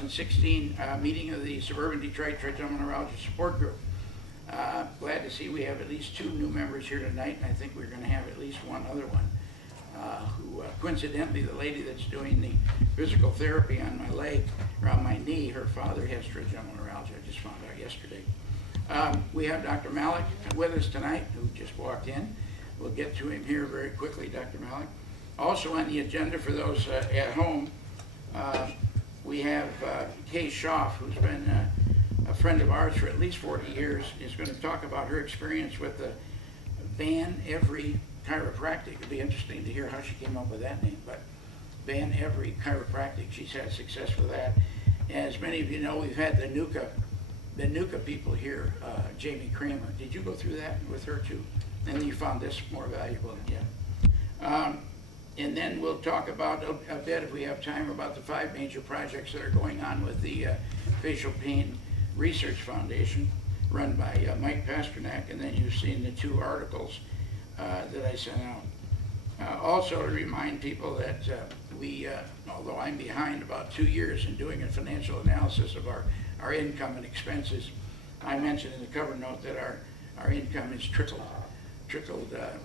2016 meeting of the Suburban Detroit Trigeminal Neuralgia Support Group. Glad to see we have at least 2 new members here tonight, and I think we're going to have at least one other one who coincidentally, the lady that's doing the physical therapy on my leg, around my knee, her father has trigeminal neuralgia. I just found out yesterday. We have Dr. Malik with us tonight, who just walked in. We'll get to him here very quickly, Dr. Malik. Also on the agenda for those at home, we have Kay Schaaf, who's been a friend of ours for at least 40 years, is going to talk about her experience with the Van Every Chiropractic. It'll be interesting to hear how she came up with that name, but Van Every Chiropractic, she's had success with that. As many of you know, we've had the NUCA people here, Jamie Kramer. Did you go through that with her too? And you found this more valuable? Yeah. And then we'll talk about a bit, if we have time, about the 5 major projects that are going on with the Facial Pain Research Foundation, run by Mike Pasternak, and then you've seen the 2 articles that I sent out. Also to remind people that although I'm behind about 2 years in doing a financial analysis of our income and expenses, I mentioned in the cover note that our income is trickled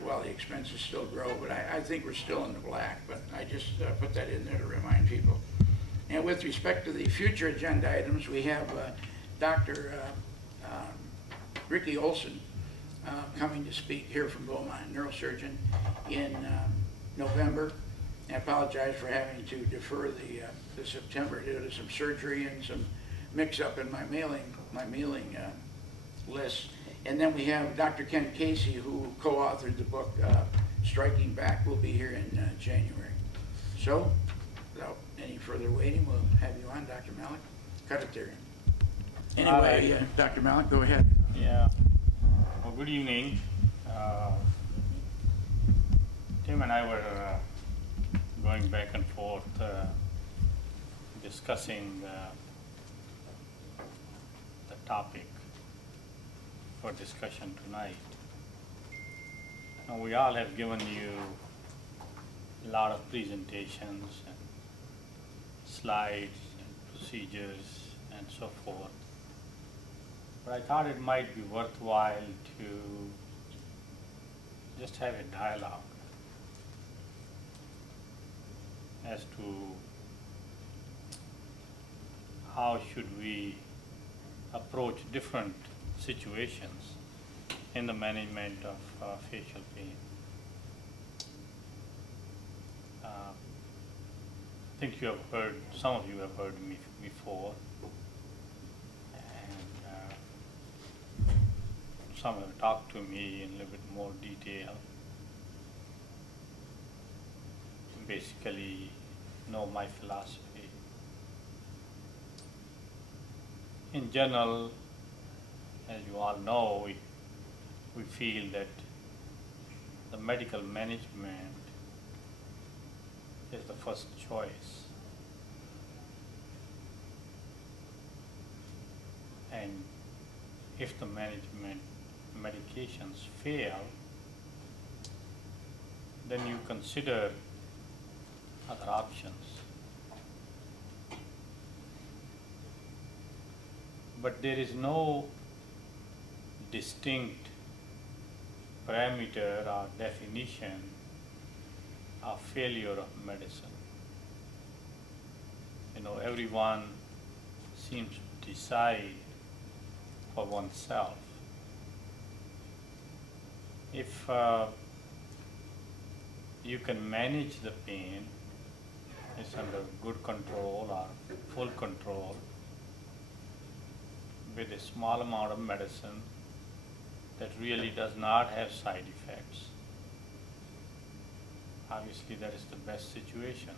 while the expenses still grow, but I think we're still in the black, but I just put that in there to remind people. And with respect to the future agenda items, we have Dr. Ricky Olson coming to speak here from Beaumont, neurosurgeon, in November. I apologize for having to defer the September due to some surgery and some mix-up in my mailing list. And then we have Dr. Ken Casey, who co-authored the book Striking Back, will be here in January. So, without any further waiting, we'll have you on, Dr. Malik. Cut it there. Anyway, Dr. Malik, go ahead. Yeah. Well, good evening. Tim and I were going back and forth discussing the topic for discussion tonight. Now, we all have given you a lot of presentations and slides and procedures and so forth. But I thought it might be worthwhile to just have a dialogue as to how should we approach different situations in the management of facial pain. I think you have heard, some of you have heard me before, and some have talked to me in a little bit more detail. Basically know my philosophy. In general, as you all know, we feel that the medical management is the first choice. And if the management medications fail, then you consider other options. But there is no distinct parameter or definition of failure of medicine. You know, everyone seems to decide for oneself. If you can manage the pain, it's under good control or full control with a small amount of medicine that really does not have side effects. Obviously, that is the best situation.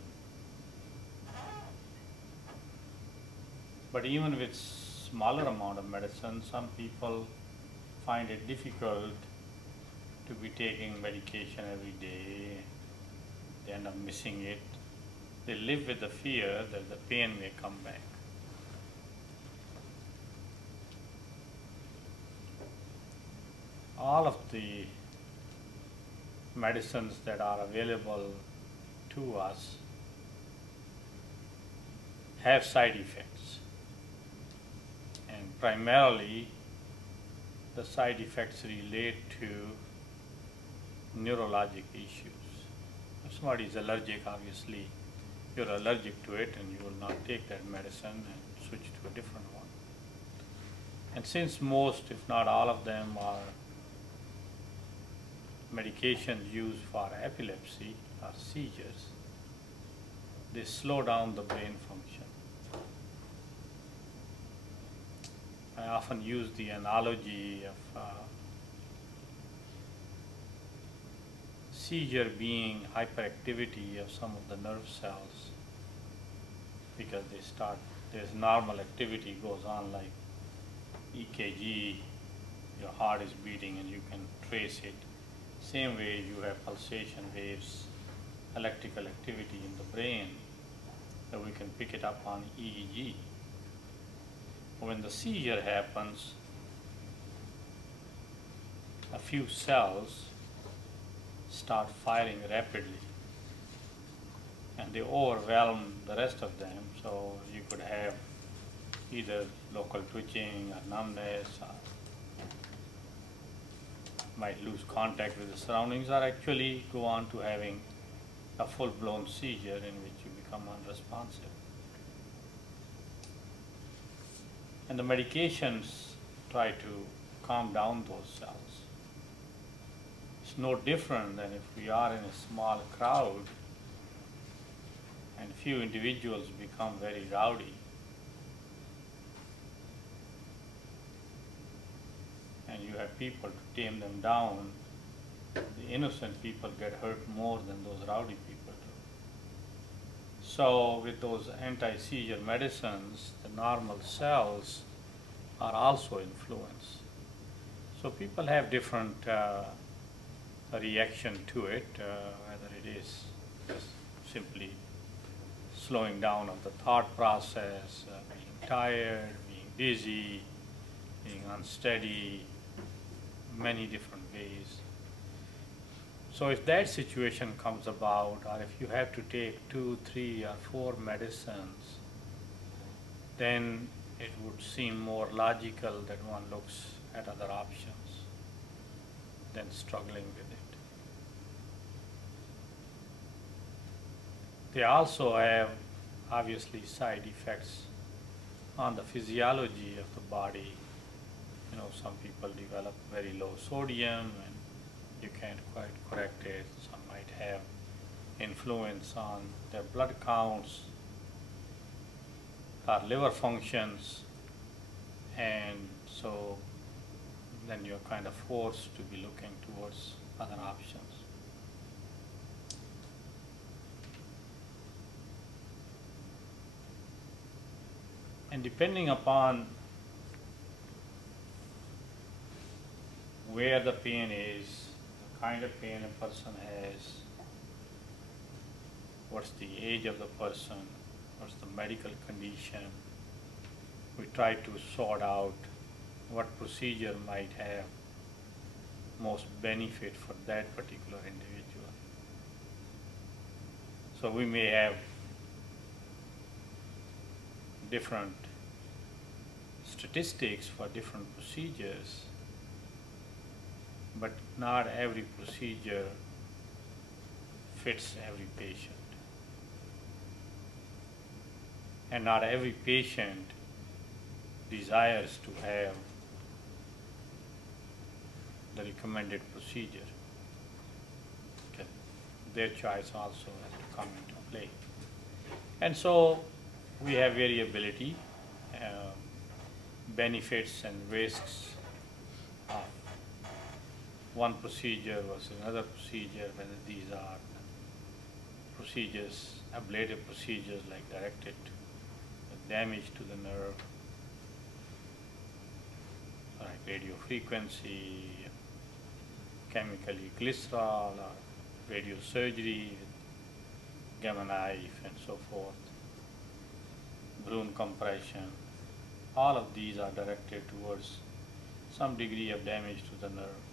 But even with smaller amount of medicine, some people find it difficult to be taking medication every day. They end up missing it. They live with the fear that the pain may come back. All of the medicines that are available to us have side effects. primarily the side effects relate to neurologic issues. If somebody is allergic, obviously you're allergic to it and you will not take that medicine and switch to a different one. And since most, if not all of them, are medications used for epilepsy or seizures, they slow down the brain function. I often use the analogy of seizure being hyperactivity of some of the nerve cells, because there's normal activity goes on, like EKG, your heart is beating and you can trace it. Same way you have pulsation waves, electrical activity in the brain, that we can pick it up on EEG. When the seizure happens, a few cells start firing rapidly and they overwhelm the rest of them. So you could have either local twitching or numbness, or might lose contact with the surroundings, or actually go on to having a full-blown seizure in which you become unresponsive. And the medications try to calm down those cells. It's no different than if we are in a small crowd and few individuals become very rowdy. And you have people to tame them down. The innocent people get hurt more than those rowdy people do. So with those anti-seizure medicines, the normal cells are also influenced. So people have different reaction to it, whether it is just simply slowing down of the thought process, being tired, being dizzy, being unsteady, many different ways. So if that situation comes about, or if you have to take 2, 3, or 4 medicines, then it would seem more logical that one looks at other options than struggling with it. They also have obviously side effects on the physiology of the body. You know, some people develop very low sodium and you can't quite correct it. Some might have influence on their blood counts or liver functions, and so then you're kind of forced to be looking towards other options. And depending upon where the pain is, the kind of pain a person has, what's the age of the person, what's the medical condition, we try to sort out what procedure might have most benefit for that particular individual. So we may have different statistics for different procedures, but not every procedure fits every patient. And not every patient desires to have the recommended procedure. Okay. Their choice also has to come into play. And so we have variability, benefits and risks of one procedure versus another procedure, whether these are procedures, ablative procedures like directed damage to the nerve, like radio frequency, chemically glycerol, or radiosurgery, gamma knife, and so forth, balloon compression. All of these are directed towards some degree of damage to the nerve,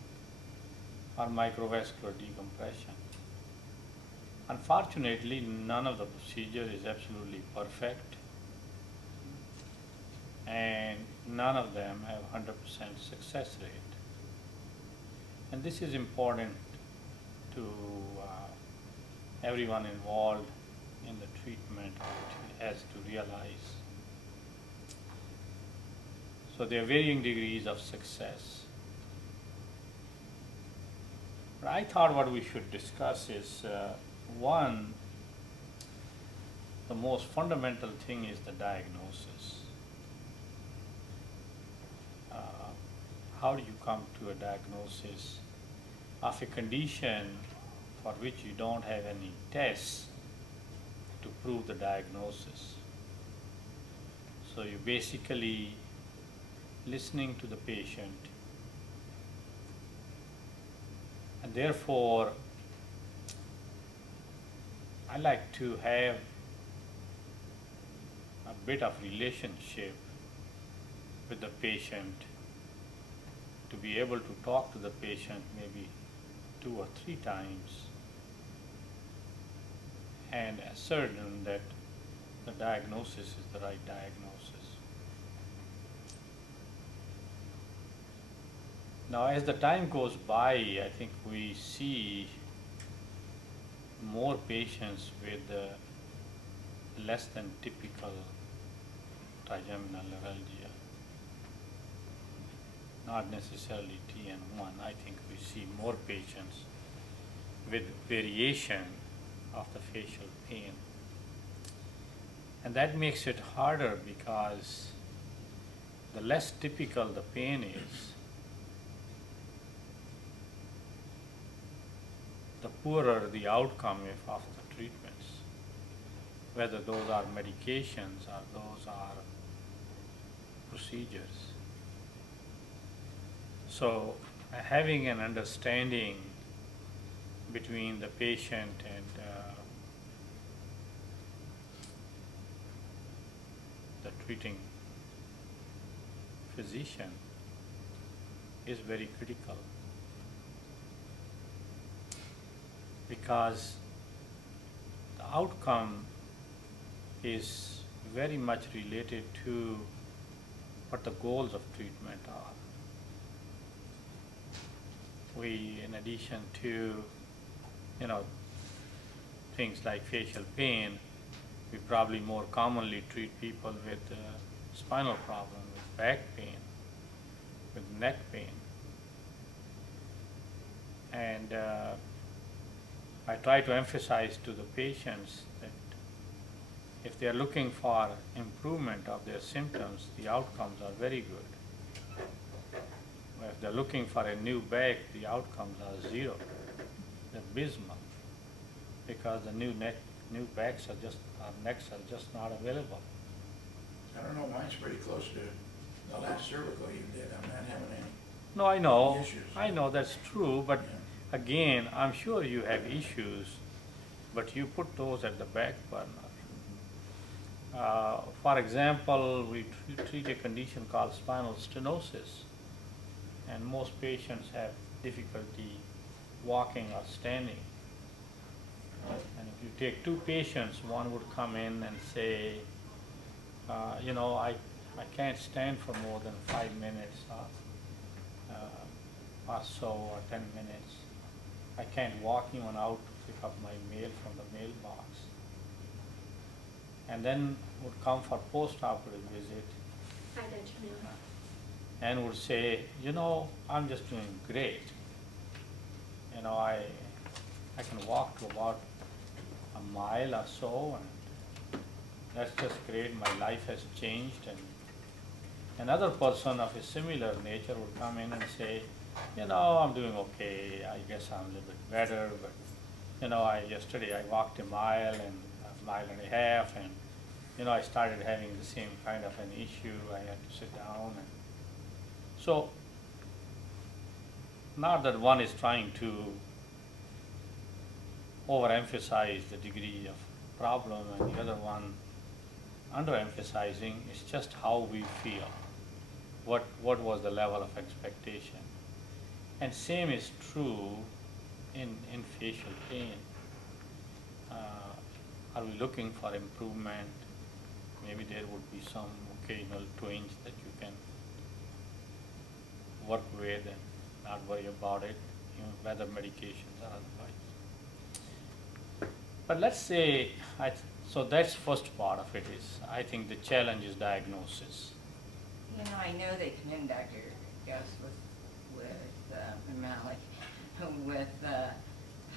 or microvascular decompression. Unfortunately, none of the procedure is absolutely perfect, and none of them have 100% success rate. And this is important to everyone involved in the treatment has to realize. So there are varying degrees of success. But I thought what we should discuss is, one, the most fundamental thing is the diagnosis. How do you come to a diagnosis of a condition for which you don't have any tests to prove the diagnosis? So you basically listening to the patient, and therefore I like to have a bit of relationship with the patient, to be able to talk to the patient maybe 2 or 3 times and ascertain that the diagnosis is the right diagnosis. Now, as the time goes by, I think we see more patients with less than typical trigeminal neuralgia. Not necessarily TN1. I think we see more patients with variation of the facial pain. And that makes it harder because the less typical the pain is, the poorer the outcome of the treatments, whether those are medications or those are procedures. So having an understanding between the patient and the treating physician is very critical, because the outcome is very much related to what the goals of treatment are. We, in addition to, things like facial pain, we probably more commonly treat people with spinal problem, with back pain, with neck pain. And I try to emphasize to the patients that if they are looking for improvement of their symptoms, the outcomes are very good. If they're looking for a new back, the outcomes are 0, they're abysmal, because the new backs are just, our necks are just not available. I don't know, mine's pretty close to the last cervical you did. I'm not having any. No, I know. Issues. I know that's true, but Yeah. again, I'm sure you have issues, but you put those at the back burner. For example, we treat a condition called spinal stenosis, and most patients have difficulty walking or standing. And if you take 2 patients, one would come in and say, I can't stand for more than 5 minutes or so, or 10 minutes. I can't walk even out to pick up my mail from the mailbox. And then would come for post-operative visit and would say, I'm just doing great. I can walk to about a mile or so, and that's just great. My life has changed. And another person of a similar nature would come in and say, I'm doing okay. I guess I'm a little bit better, but yesterday I walked a mile and a mile and a half, and I started having the same kind of an issue. I had to sit down, and so not that one is trying to overemphasize the degree of problem and the other one underemphasizing. It's just how we feel. What was the level of expectation? And same is true in facial pain. Are we looking for improvement? maybe there would be some occasional twinge that you can work with and not worry about it, whether medications or otherwise. But let's say, so that's first part of it is, I think the challenge is diagnosis. You know, I know they come in, Dr. Ghaus, with Malik, with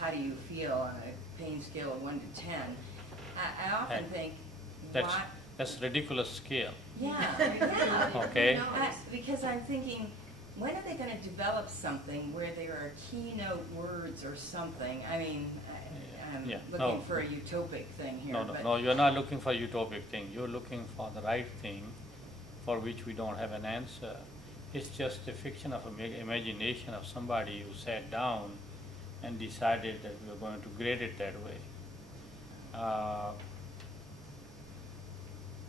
how do you feel on a pain scale of 1 to 10. I often think, That's ridiculous scale. Yeah. Okay. Because I'm thinking, when are they going to develop something where there are keynote words or something? I mean, I'm looking for a utopic thing here. No, you're not looking for a utopic thing. You're looking for the right thing for which we don't have an answer. It's just a fiction of imagination of somebody who sat down and decided that we were going to grade it that way.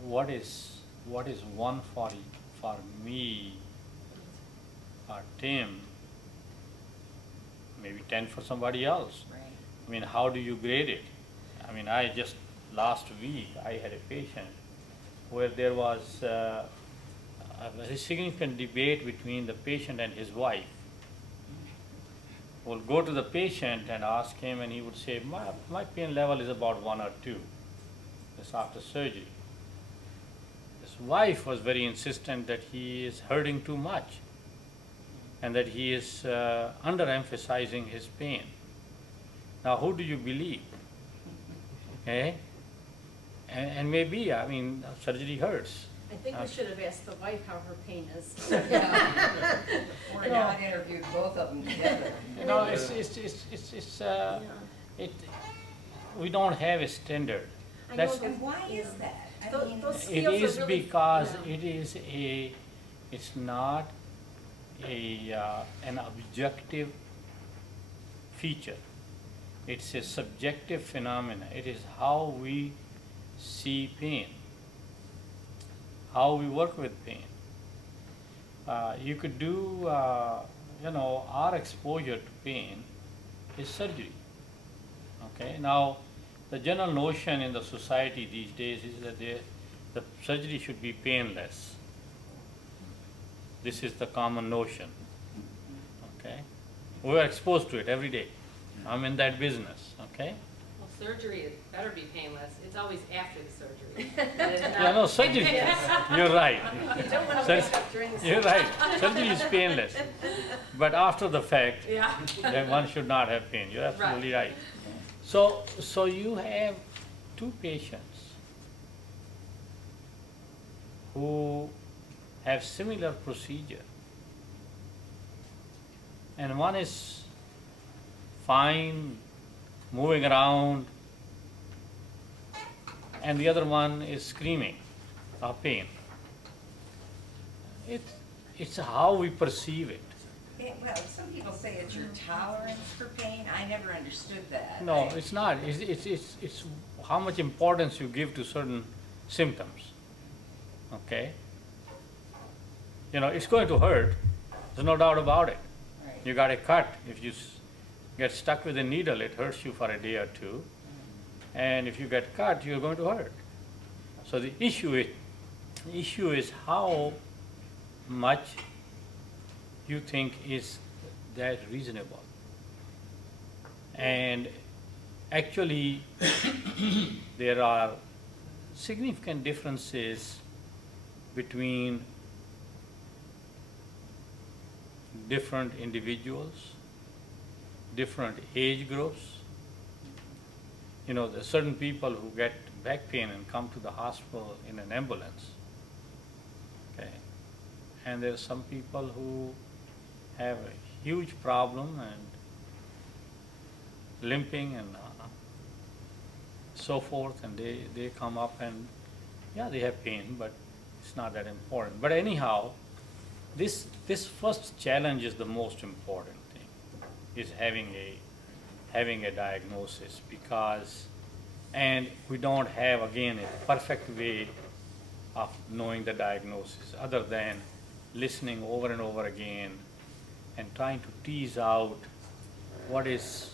What is 140 for me or Tim, maybe 10 for somebody else. Right. I mean, how do you grade it? I mean, last week I had a patient where there was a significant debate between the patient and his wife. We'll go to the patient and ask him, and he would say, my pain level is about 1 or 2. That's after surgery. His wife was very insistent that he is hurting too much and that he is underemphasizing his pain. Now, who do you believe? Okay? And maybe, I mean, surgery hurts. I think we should have asked the wife how her pain is. Or not interviewed both of them together. No, we don't have a standard. And why is that? I mean, it is really, because it's not an objective feature. It's a subjective phenomenon. It is how we see pain, how we work with pain. You could do, our exposure to pain is surgery. Okay. Now, the general notion in the society these days is that the surgery should be painless. This is the common notion. Okay. We are exposed to it every day. I'm in that business. Okay. Well, surgery it better be painless. It's always after the surgery. Surgery. You're right. You don't want to wake up during the surgery. You're right. Surgery is painless. But after the fact, yeah. then one should not have pain. You're absolutely right. So you have 2 patients who have similar procedure, and one is fine, moving around, and the other one is screaming of pain. It's how we perceive it. Well, some people say it's your tolerance for pain. I never understood that. No, it's not. It's how much importance you give to certain symptoms. Okay? It's going to hurt. There's no doubt about it. Right. You got a cut. If you get stuck with a needle, it hurts you for a day or 2. And if you get cut, you're going to hurt. So the issue is how much you think is that reasonable. And actually, there are significant differences between different individuals, different age groups. There's certain people who get back pain and come to the hospital in an ambulance. Okay. And there are some people who have a huge problem and limping and so forth, and they come up and they have pain, but it's not that important. But anyhow, this first challenge is the most important thing, is having a diagnosis, and we don't have, again, a perfect way of knowing the diagnosis other than listening over and over again and trying to tease out what is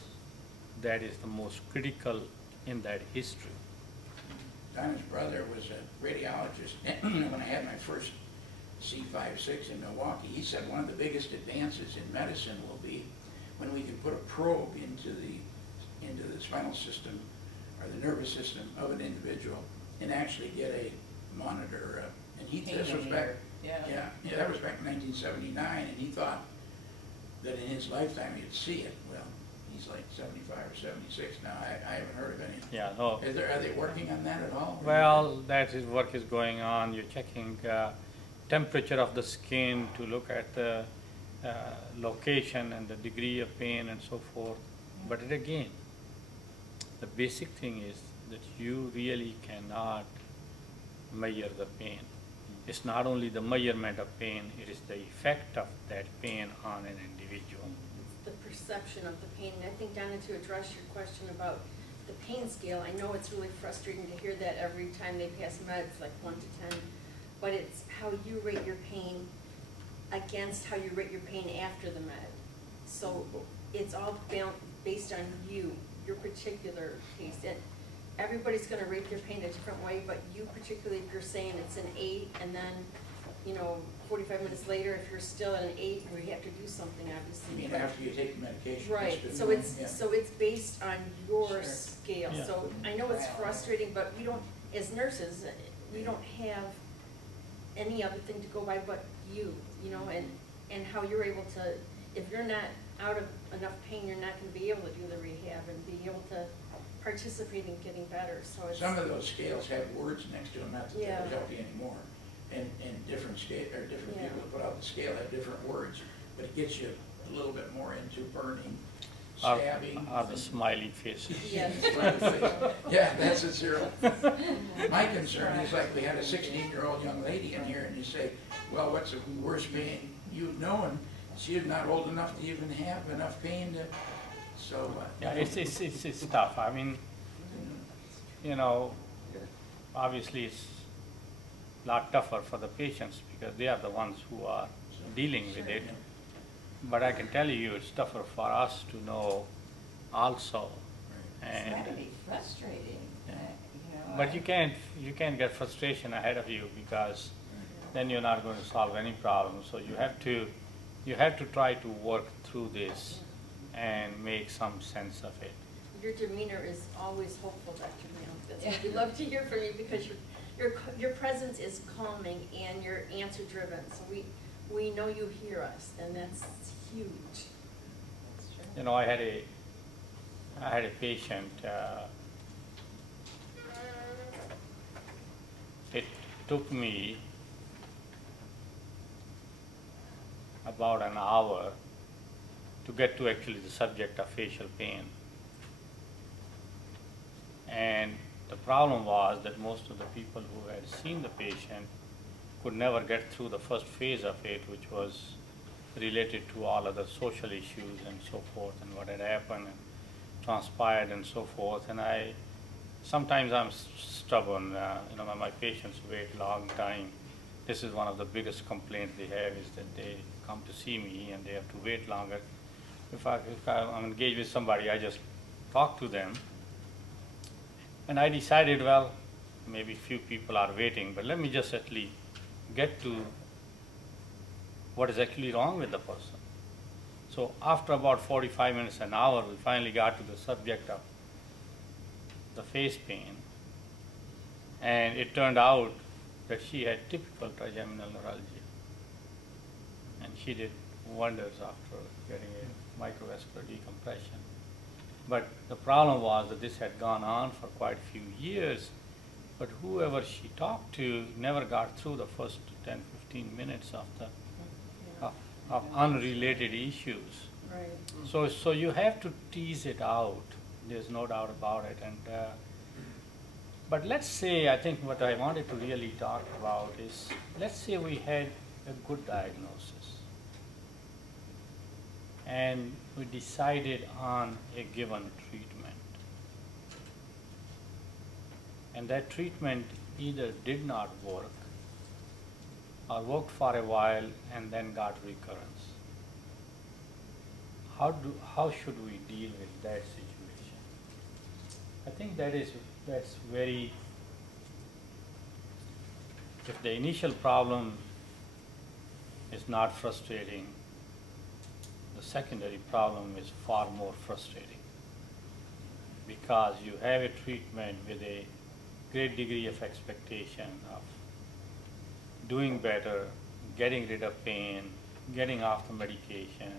the most critical in that history. Donna's brother was a radiologist when I had my first C5-6 in Milwaukee. He said one of the biggest advances in medicine will be when we can put a probe into the spinal system or the nervous system of an individual and actually get a monitor. And this was back, yeah, that was back in 1979, and he thought that in his lifetime he'd see it. Well, he's like 75 or 76 now. I haven't heard of any. Yeah, no. Are they working on that at all? Well, work is going on. You're checking temperature of the skin to look at the location and the degree of pain and so forth. But again, the basic thing is that you really cannot measure the pain. It's not only the measurement of pain, it is the effect of that pain on an individual. It's the perception of the pain. And I think, Donna, to address your question about the pain scale, I know it's really frustrating to hear that every time they pass meds, like 1 to 10, but it's how you rate your pain against how you rate your pain after the med. So it's all based on you, your particular case. And everybody's going to rate their pain a different way, but you particularly, if you're saying it's an 8, and then, 45 minutes later, if you're still at an 8, we have to do something, obviously. You mean after you take the medication? Right. So it's based on your scale. Yeah. So I know it's frustrating, but we don't, as nurses, we don't have any other thing to go by but you, and how you're able to. If you're not out of enough pain, you're not going to be able to do the rehab and be able to participate in getting better. So it's, some of those scales have words next to them, not that Yeah. they would help you anymore. And different scale or different Yeah. people that put out the scale have different words, but it gets you a little bit more into burning, stabbing. Are the smiley faces. Yes. Yeah, that's a 0. My concern is like we had a 16-year-old young lady in here, and you say, well, what's the worst pain you've known? She is not old enough to even have enough pain to, so. Yeah, it's tough. I mean, obviously it's a lot tougher for the patients because they are the ones who are dealing with it. But I can tell you it's tougher for us to know also. It's And gotta be frustrating, but you can't get frustration ahead of you because then you're not going to solve any problem. So you have to try to work through this and make some sense of it. your demeanor is always hopeful, Dr. Mayo. That's what we love to hear from you because your presence is calming and you're answer driven. So we know you hear us, and that's huge. I had a patient. It took me about an hour to get to actually the subject of facial pain. And the problem was that most of the people who had seen the patient could never get through the first phase of it, which was related to all other social issues and so forth, and what had happened and transpired and so forth. And sometimes I'm stubborn. My patients wait a long time. This is one of the biggest complaints they have, is that they come to see me and they have to wait longer. If I'm engaged with somebody, I just talk to them. And I decided, well, maybe few people are waiting, but let me just at least get to what is actually wrong with the person. So after about 45 minutes, an hour, we finally got to the subject of the face pain. And it turned out that she had typical trigeminal neuralgia. And she did wonders after getting a microvascular decompression. But the problem was that this had gone on for quite a few years, but whoever she talked to never got through the first 10, 15 minutes of unrelated issues. Right. So you have to tease it out. There's no doubt about it. And but let's say, I think what I wanted to really talk about is, let's say we had a good diagnosis and we decided on a given treatment. And that treatment either did not work or worked for a while and then got recurrence. How should we deal with that situation? I think that's very if the initial problem is not frustrating, the secondary problem is far more frustrating, because you have a treatment with a great degree of expectation of doing better, getting rid of pain, getting off the medication,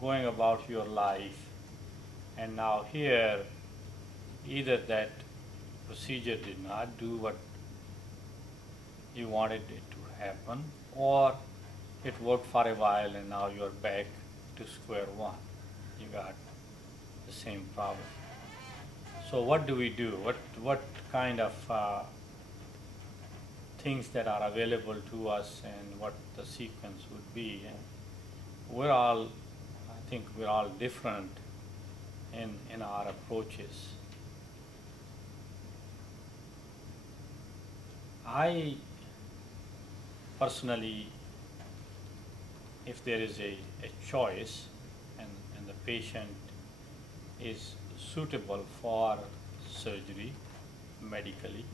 going about your life, and now here either that procedure did not do what you wanted it to happen, or it worked for a while and now you're back to square one. You got the same problem. So what do we do? What kind of things that are available to us, and what the sequence would be? And I think we're all different in our approaches. I personally, if there is a choice and the patient is suitable for surgery medically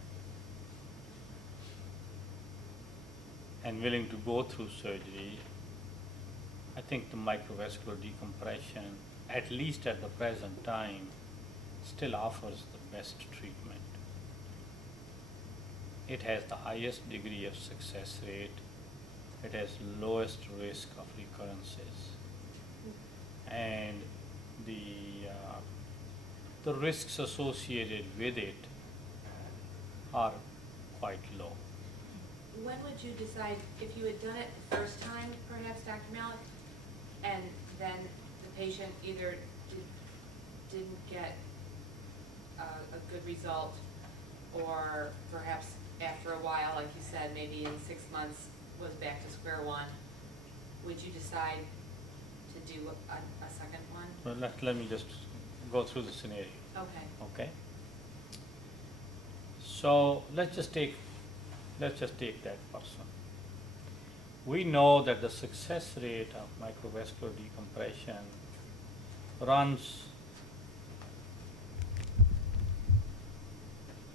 and willing to go through surgery, I think the microvascular decompression, at least at the present time, still offers the best treatment. It has the highest degree of success rate. It has lowest risk of recurrences, and the risks associated with it are quite low. When would you decide, if you had done it the first time, perhaps, Dr. Malik, and then the patient either didn't get a good result, or perhaps after a while, like you said, maybe in 6 months, was back to square one, would you decide to do a second one? Well, let me just go through the scenario. Okay. Okay. So let's just take that person. We know that the success rate of microvascular decompression runs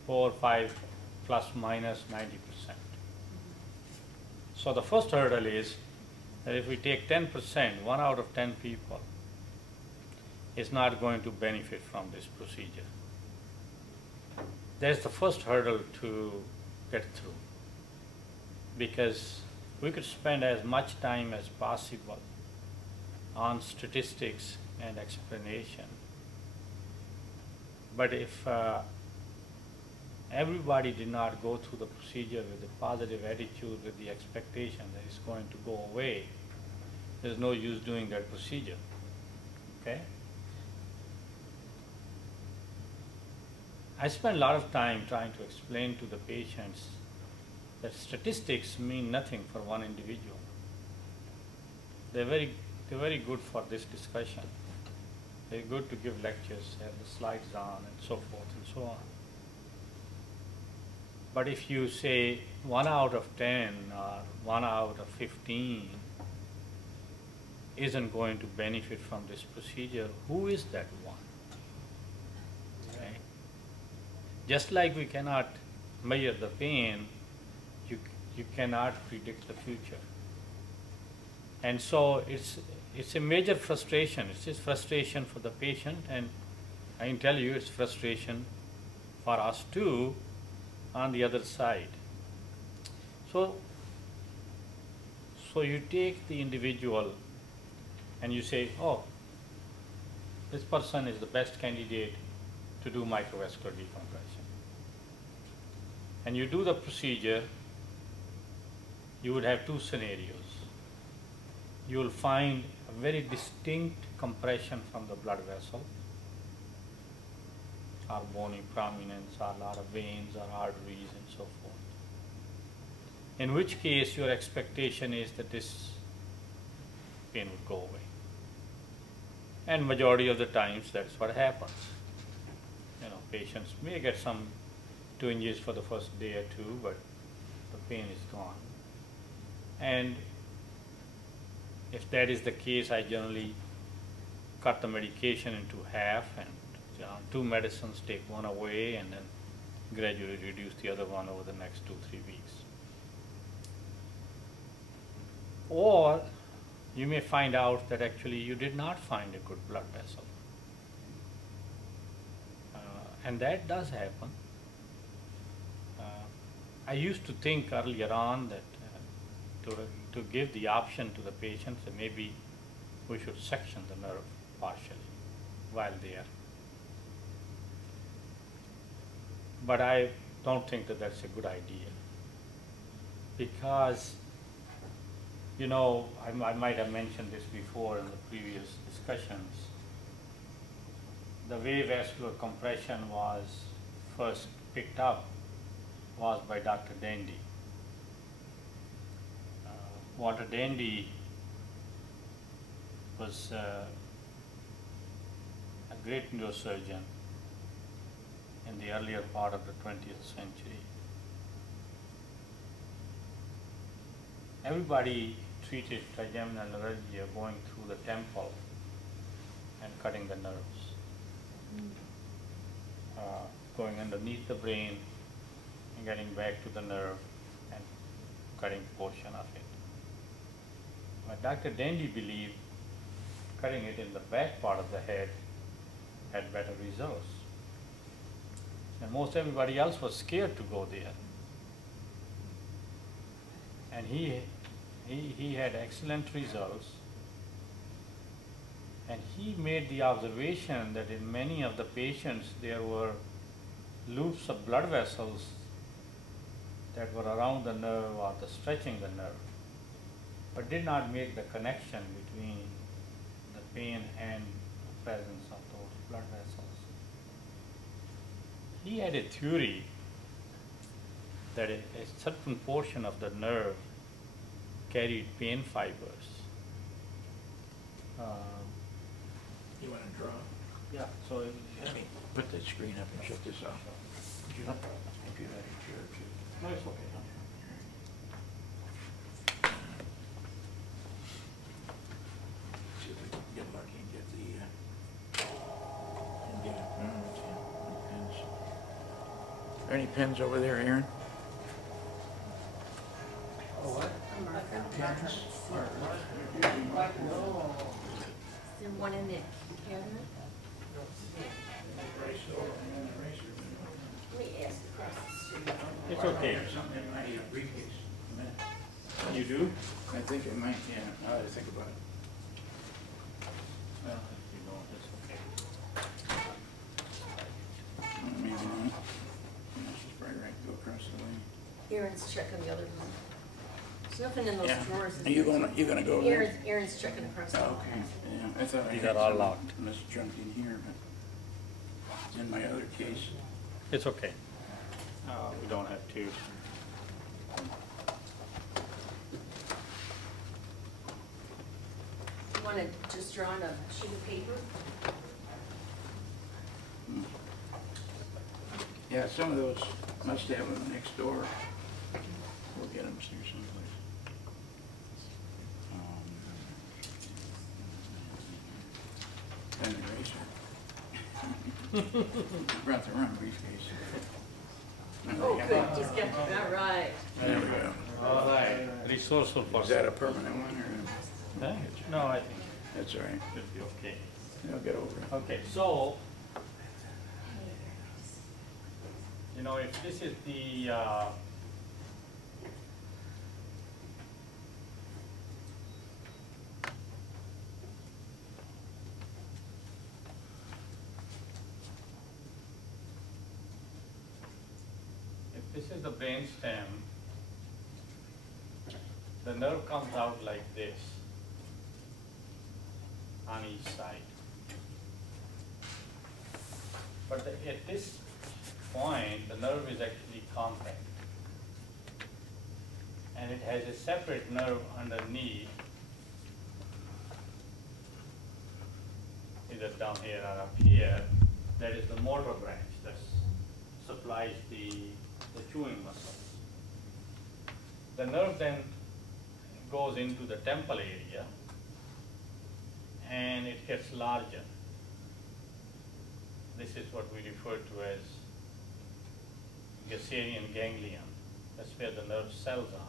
4, 5, plus minus 90%. So the first hurdle is that if we take 10%, 1 out of 10 people is not going to benefit from this procedure. That's the first hurdle to get through, because we could spend as much time as possible on statistics and explanation. But if everybody did not go through the procedure with a positive attitude, with the expectation that it's going to go away, there's no use doing that procedure. Okay? I spend a lot of time trying to explain to the patients that statistics mean nothing for one individual. They're very good for this discussion. They're good to give lectures, have the slides on, and so forth and so on. But if you say 1 out of 10 or 1 out of 15 isn't going to benefit from this procedure, who is that one? Right? Just like we cannot measure the pain, you cannot predict the future. And so it's a major frustration. It's just frustration for the patient, and I can tell you it's frustration for us too on the other side. So you take the individual and you say, oh, this person is the best candidate to do microvascular decompression. And you do the procedure. You would have two scenarios. You will find a very distinct compression from the blood vessel, or bony prominence, or a lot of veins or arteries and so forth. In which case your expectation is that this pain would go away. And majority of the times that's what happens. Patients may get some twinges for the first day or two, but the pain is gone. And if that is the case, I generally cut the medication into half, and 2 medicines, take one away, and then gradually reduce the other one over the next 2-3 weeks. Or you may find out that actually you did not find a good blood vessel. And that does happen. I used to think earlier on that to give the option to the patients that maybe we should section the nerve partially while there. But I don't think that that's a good idea, because, you know, I might have mentioned this before in the previous discussions. The way vascular compression was first picked up was by Dr. Dandy. Walter Dandy was a great neurosurgeon in the earlier part of the 20th century. Everybody treated trigeminal neuralgia going through the temple and cutting the nerves, going underneath the brain and getting back to the nerve and cutting portion of it. But Dr. Dandy believed cutting it in the back part of the head had better results. And most everybody else was scared to go there. And he had excellent results. And he made the observation that in many of the patients there were loops of blood vessels that were around the nerve or stretching the nerve, but did not make the connection between the pain and the presence of those blood vessels. He had a theory that a certain portion of the nerve carried pain fibers. You want to draw? Yeah, so Let me put that screen up and shut this off. Would you, if you had a chair too. no, it's okay. See if we can get lucky and get the, and get it. Pens. Are there any pens over there, Aaron? A marker. Pens? Is there one in the cabinet? Let me ask across the street. It's okay. There's something in my briefcase. A minute. You do? I think it might, yeah, I ought to think about it. Well, if you don't, it's okay. Maybe not. Yeah, she's probably right to go across the way. Aaron's checking the other room. There's nothing in those Yeah. drawers. is Are you there? gonna go there? Aaron's checking across the Oh, hall. okay, yeah, I thought I These had are all some locked. in this junk in here, but in my other case. It's okay. We don't have to. You want to just draw on a sheet of paper? Yeah, some of those must have them next door. We'll get them here someplace. Pen eraser. Brought the wrong briefcase. Oh, good, just kept it, all right. There we go. All right. Resourceful Is person. that a permanent one or? Huh? No, I think That's all right. it should be okay. I'll get over it. Okay, so, you know, if this is the, if this is the brain stem, the nerve comes out like this on each side. But at this point, the nerve is actually compact. And it has a separate nerve underneath, either down here or up here, that is the motor branch that supplies the chewing muscles. The nerve then goes into the temple area and it gets larger. This is what we refer to as Ghauserian ganglion. That's where the nerve cells are.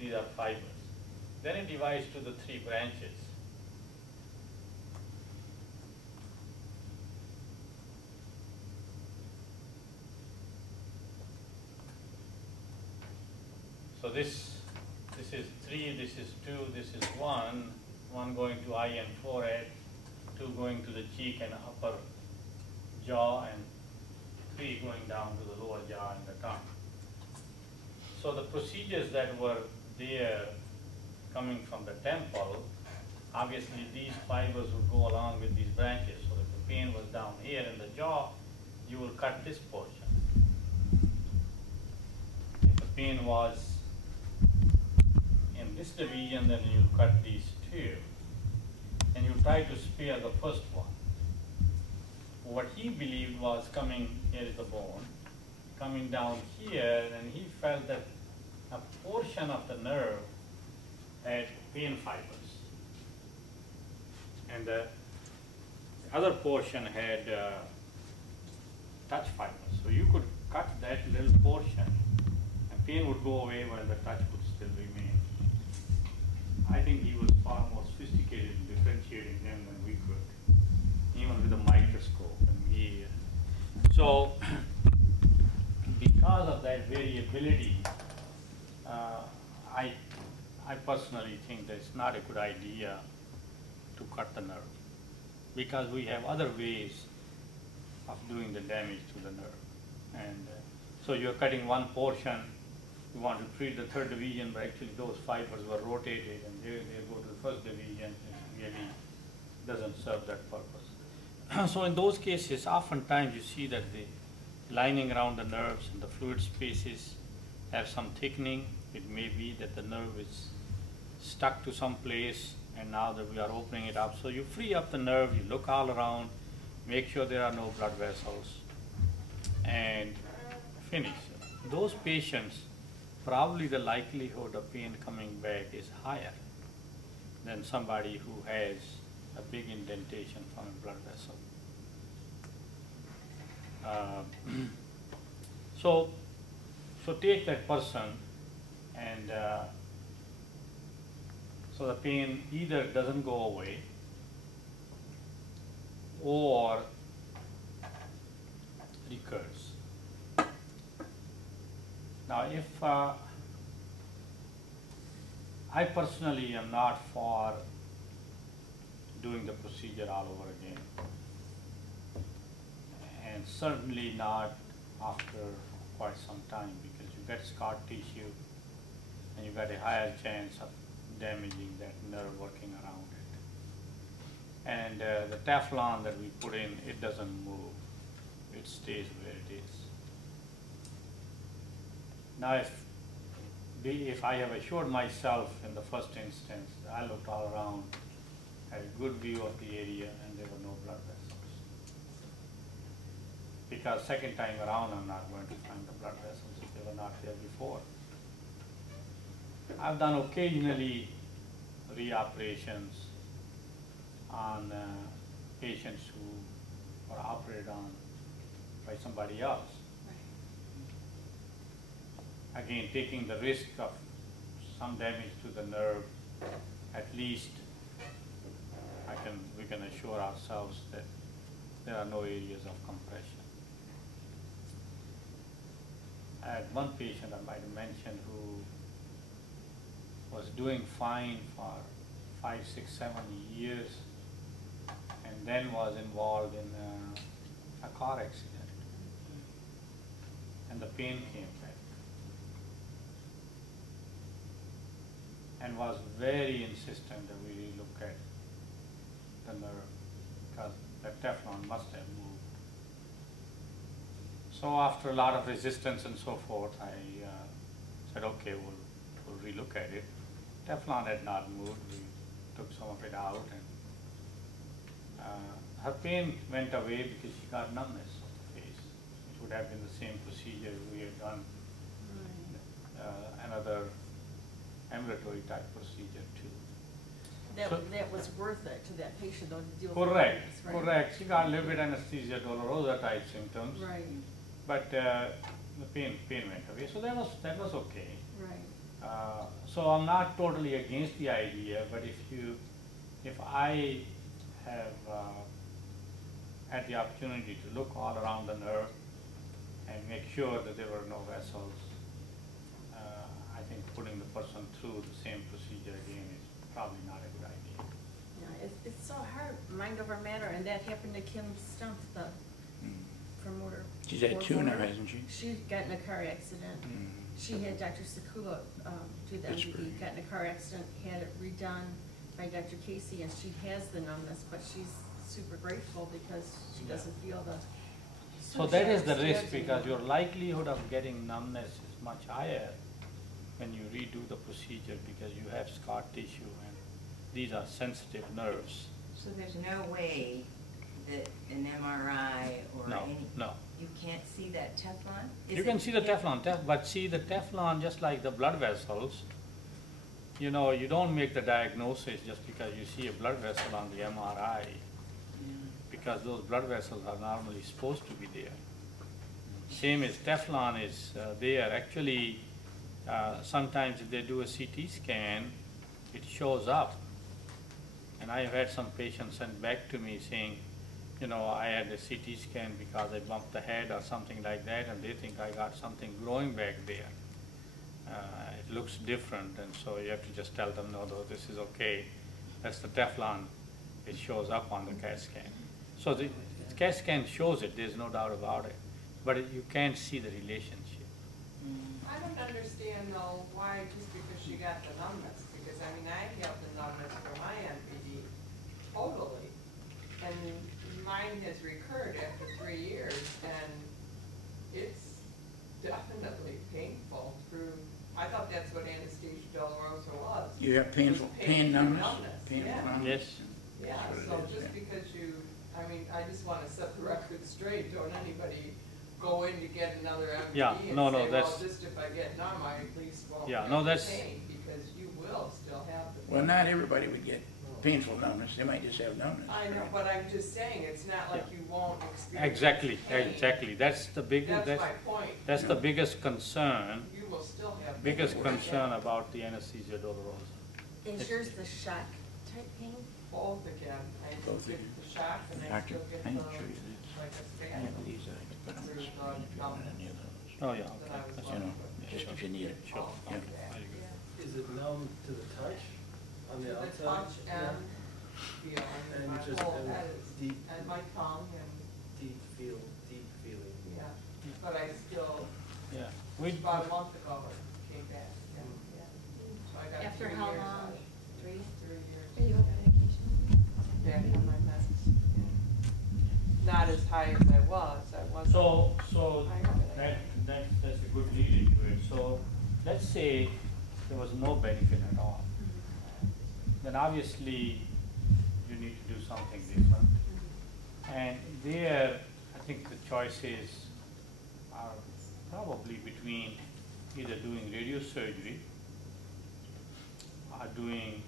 These are fibers. Then it divides to the 3 branches. So this is 3, this is 2, this is 1 going to eye and forehead, 2 going to the cheek and upper jaw, and 3 going down to the lower jaw and the tongue. So the procedures that were there coming from the temple, obviously these fibers would go along with these branches. So if the pain was down here in the jaw, you will cut this portion. If the pain was in this division, then you cut these 2. And you try to spare the first one. What he believed was coming, here is the bone, coming down here, and he felt that a portion of the nerve had pain fibers. And the other portion had touch fibers. So you could cut that little portion, and pain would go away while the touch would still remain. I think he was far more sophisticated in differentiating them than we could, even with a microscope and me. So, because of that variability, I personally think that it's not a good idea to cut the nerve, because we have other ways of doing the damage to the nerve. And so you're cutting one portion, you want to treat the 3rd division, but actually those fibers were rotated and they go to the 1st division. It really doesn't serve that purpose. So in those cases, oftentimes you see that the lining around the nerves and the fluid spaces have some thickening. It may be that the nerve is stuck to some place, and now that we are opening it up, so you free up the nerve, you look all around, make sure there are no blood vessels, and finish. Those patients, probably the likelihood of pain coming back is higher than somebody who has a big indentation from a blood vessel. So take that person, and so the pain either doesn't go away or recurs. Now, if I personally am not for doing the procedure all over again, and certainly not after quite some time, because you get scar tissue and you got a higher chance of damaging that nerve working around it. And the Teflon that we put in, it doesn't move. It stays where it is. Now, if I have assured myself in the first instance, I looked all around, had a good view of the area, and there were no blood vessels. Because second time around, I'm not going to find the blood vessels if they were not there before. I've done occasionally reoperations on patients who were operated on by somebody else. Again, taking the risk of some damage to the nerve, at least we can assure ourselves that there are no areas of compression. I had one patient I might have mentioned who was doing fine for 5, 6, 7 years, and then was involved in a car accident, and the pain came back, and was very insistent that we look at the nerve, because the Teflon must have moved. So after a lot of resistance and so forth, I said, okay, we'll relook at it. Teflon had not moved. We took some of it out, and her pain went away because she got numbness of the face, which would have been the same procedure we had done, another ambulatory type procedure too. That was worth it to that patient, though, to deal with Correct, the right? correct. She got a little bit anesthesia, dolorosa type symptoms. Right, But the pain went away, so that was okay. right. So I'm not totally against the idea, but if I have had the opportunity to look all around the nerve and make sure that there were no vessels, I think putting the person through the same procedure again is probably not a good idea. Yeah, it's so hard, mind over matter, and that happened to Kim Stumpf, the promoter. She's had two now, hasn't she? She got in a car accident. She had Dr. Sakula do the Pittsburgh. MDD, got in a car accident, had it redone by Dr. Casey, and she has the numbness, but she's super grateful because she doesn't feel the. So that is the risk, because your likelihood of getting numbness is much higher when you redo the procedure, because you have scar tissue and these are sensitive nerves. So there's no way that an MRI or No, any, no. you can't see that Teflon? Is You it- can see the Teflon, but see the Teflon, just like the blood vessels, you know, you don't make the diagnosis just because you see a blood vessel on the MRI, because those blood vessels are normally supposed to be there. Same as Teflon is there. Actually, sometimes if they do a CT scan, it shows up. And I've had some patients send back to me saying, you know, I had a CT scan because I bumped the head or something like that, and they think I got something growing back there. It looks different, and so you have to just tell them, no, this is okay. That's the Teflon. It shows up on the CAT scan. So the CAT scan shows it, there's no doubt about it, but you can't see the relationship. I don't understand though why just because she got the numbness, because I mean, I have the numbness for my MPD totally, and mine has recurred after 3 years, and it's definitely painful through, I thought that's what anesthesia dolorosa was. You have painful, It was pain numbness? Painful yeah. numbness? Yes. Yeah, That's so what it is, just yeah. because you, I mean, I just wanna set the record straight, don't anybody go in to get another MPD Yeah, and no, say, well, that's- just if I get numb, I at least won't Yeah, have no, the that's- pain, because you will still have the pain. Well, not everybody would get painful numbness, they might just have numbness. I know, right? but I'm just saying, it's not like Yeah. you won't experience Exactly, pain. exactly. That's the biggest, That's my point. that's the biggest concern, You will still have. biggest pain. concern about the anesthesia dolorosa. Is yours the shock type pain? Both again, I Both still get again. the shock and I Doctor, still get I the, can show you this. like a I spasm. have these that I can put on the screen if you want any of those. Oh, yeah, That okay. I was That's You know, wondering. just if you need it. Sure. Oh, Yeah. okay, Very good. yeah. Is it numb to the touch on To the the outside? touch and feel, And and my just whole and head is, deep, and my tongue and, deep feeling. yeah, but I still, Yeah, we, about a month ago, it came back, yeah. So I got After 3 how years long? out of it. 3? 3 years. Are you on medication? Back on my meds, yeah. Not as high as I was, so that's a good lead into it. So let's say there was no benefit at all. Then obviously you need to do something different. And there, I think the choices are probably between either doing radiosurgery or doing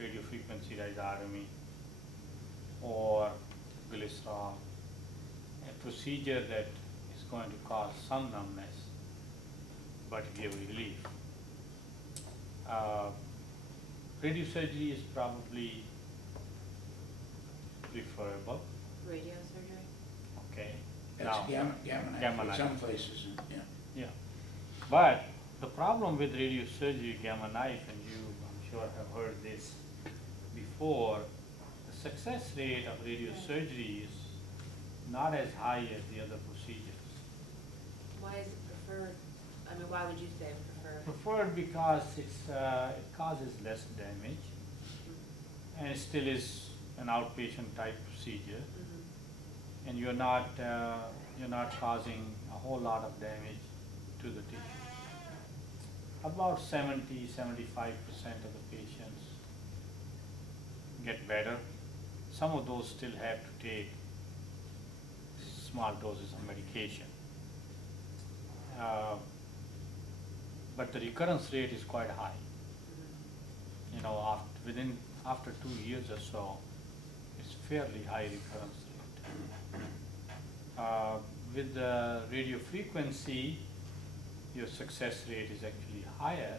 radiofrequency dichotomy or glycerol, a procedure that is going to cause some numbness but give relief. Radiosurgery is probably preferable, Radio surgery? okay? That's Now- gamma Gamma knife knife. in some places, yeah. Yeah, but the problem with radiosurgery, gamma knife, and you, I'm sure have heard this before, the success rate of radiosurgery is not as high as the other procedures. Why is it preferred? I mean, why would you say preferred? Preferred because it causes less damage, and it still is an outpatient type procedure, and you're not causing a whole lot of damage to the tissue. About 70–75% of the patients get better. Some of those still have to take small doses of medication. But the recurrence rate is quite high. You know, after 2 years or so, it's fairly high recurrence rate. With the radio frequency, your success rate is actually higher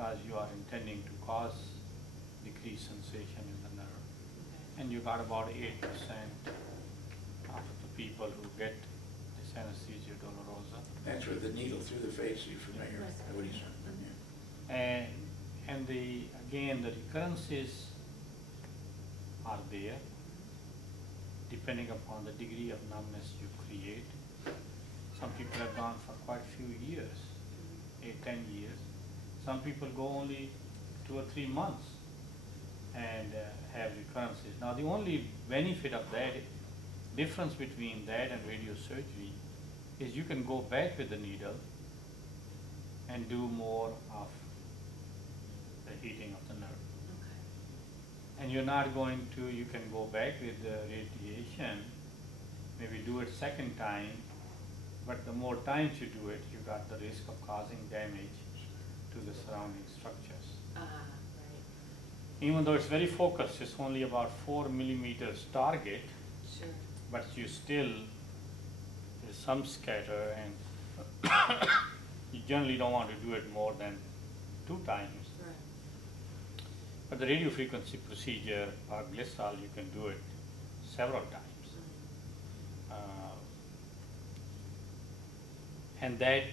because you are intending to cause decreased sensation in the nerve. And you got about 8% of the people who get this anesthesia dolorosa. That's with the needle through the face, are you familiar with what he's saying? And again, the recurrences are there, depending upon the degree of numbness you create. Some people have gone for quite a few years, 8, 10 years. Some people go only 2 or 3 months and have recurrences. Now the only benefit of that, difference between that and radiosurgery, is you can go back with the needle and do more of the heating of the nerve. And you're not going to, you can go back with the radiation, maybe do it second time, but the more times you do it, you got the risk of causing damage to the surrounding structures. Right. Even though it's very focused, it's only about 4 millimeters target, Sure. but you still, there's some scatter, and you generally don't want to do it more than 2 times. Right. But the radio frequency procedure or glycerol, you can do it several times. And that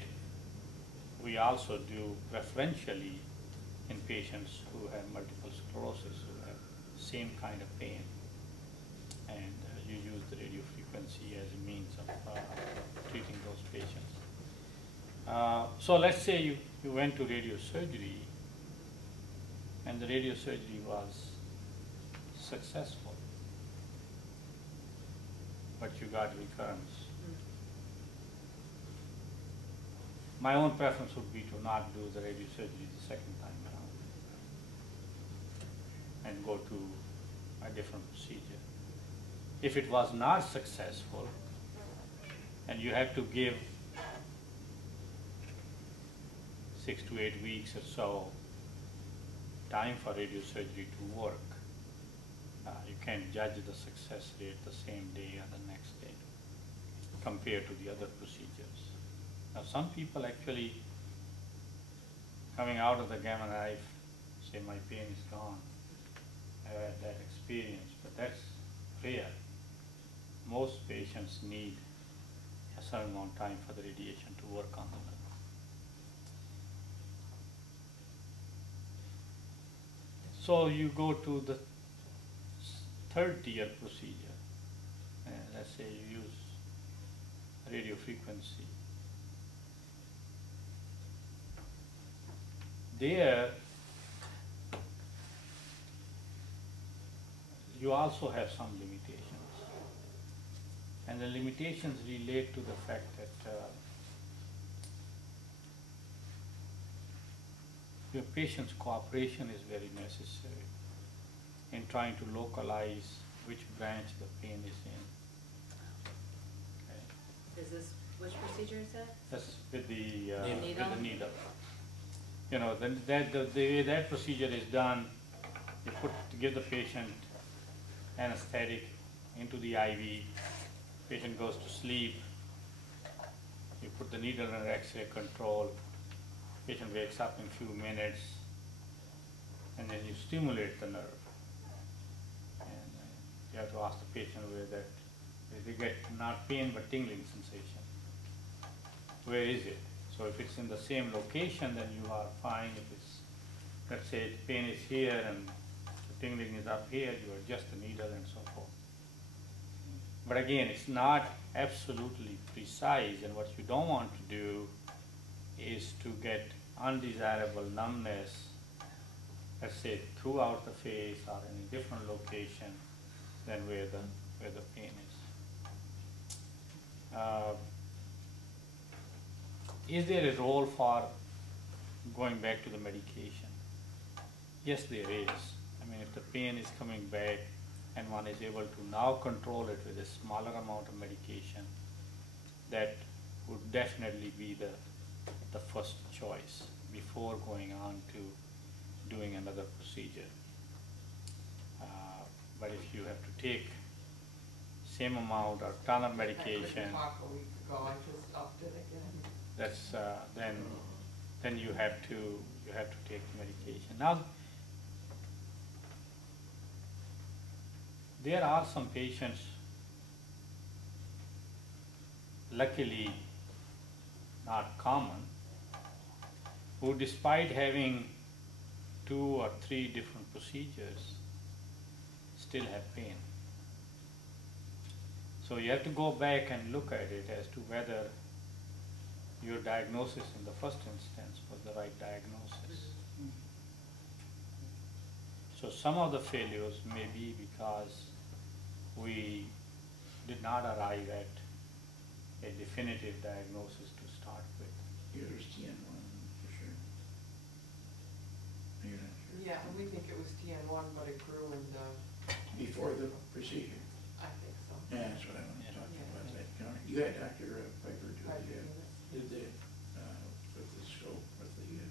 we also do preferentially in patients who have multiple sclerosis, who have same kind of pain. And you use the radio frequency as a means of treating those patients. So let's say you went to radiosurgery, and the radiosurgery was successful, but you got recurrence. My own preference would be to not do the radiosurgery the second time around and go to a different procedure. If it was not successful and you have to give 6 to 8 weeks or so time for radiosurgery to work, you can't judge the success rate the same day or the next day compared to the other procedures. Now some people actually coming out of the gamma knife say my pain is gone. I had that experience, but that's rare. Most patients need a certain amount of time for the radiation to work on them. So you go to the 3rd tier procedure, and let's say you use radio frequency. There, you also have some limitations, and the limitations relate to the fact that your patient's cooperation is very necessary in trying to localize which branch the pain is in. Okay. Is this, which procedure is that? That's with the Needle? with the needle. You know, then the way that procedure is done, you give the patient anesthetic into the IV, patient goes to sleep, you put the needle under X-ray control, patient wakes up in a few minutes, and then you stimulate the nerve. And you have to ask the patient where they get not pain but tingling sensation. Where is it? So if it's in the same location, then you are fine. If it's, let's say the pain is here and the tingling is up here, you adjust the needle and so forth. But again, it's not absolutely precise, and what you don't want to do is to get undesirable numbness, let's say throughout the face or in a different location than where the pain is. Is there a role for going back to the medication? Yes, there is. I mean, if the pain is coming back and one is able to now control it with a smaller amount of medication, that would definitely be the first choice before going on to doing another procedure. But if you have to take same amount or ton of medication, I talk a week ago, I just upped it again. that's then you have to you have to take medication. Now, there are some patients, luckily not common, who despite having 2 or 3 different procedures still have pain. So you have to go back and look at it as to whether your diagnosis in the first instance was the right diagnosis. So some of the failures may be because we did not arrive at a definitive diagnosis to start with. Here's TN1 for sure. You're not sure? Yeah, and we think it was TN1, but it grew into, Before the procedure. I think so. Yeah, that's what I want to talk Yeah. about that counter. You had Dr. Piper do Piper the, did it. did the, with the scope, with the, yeah.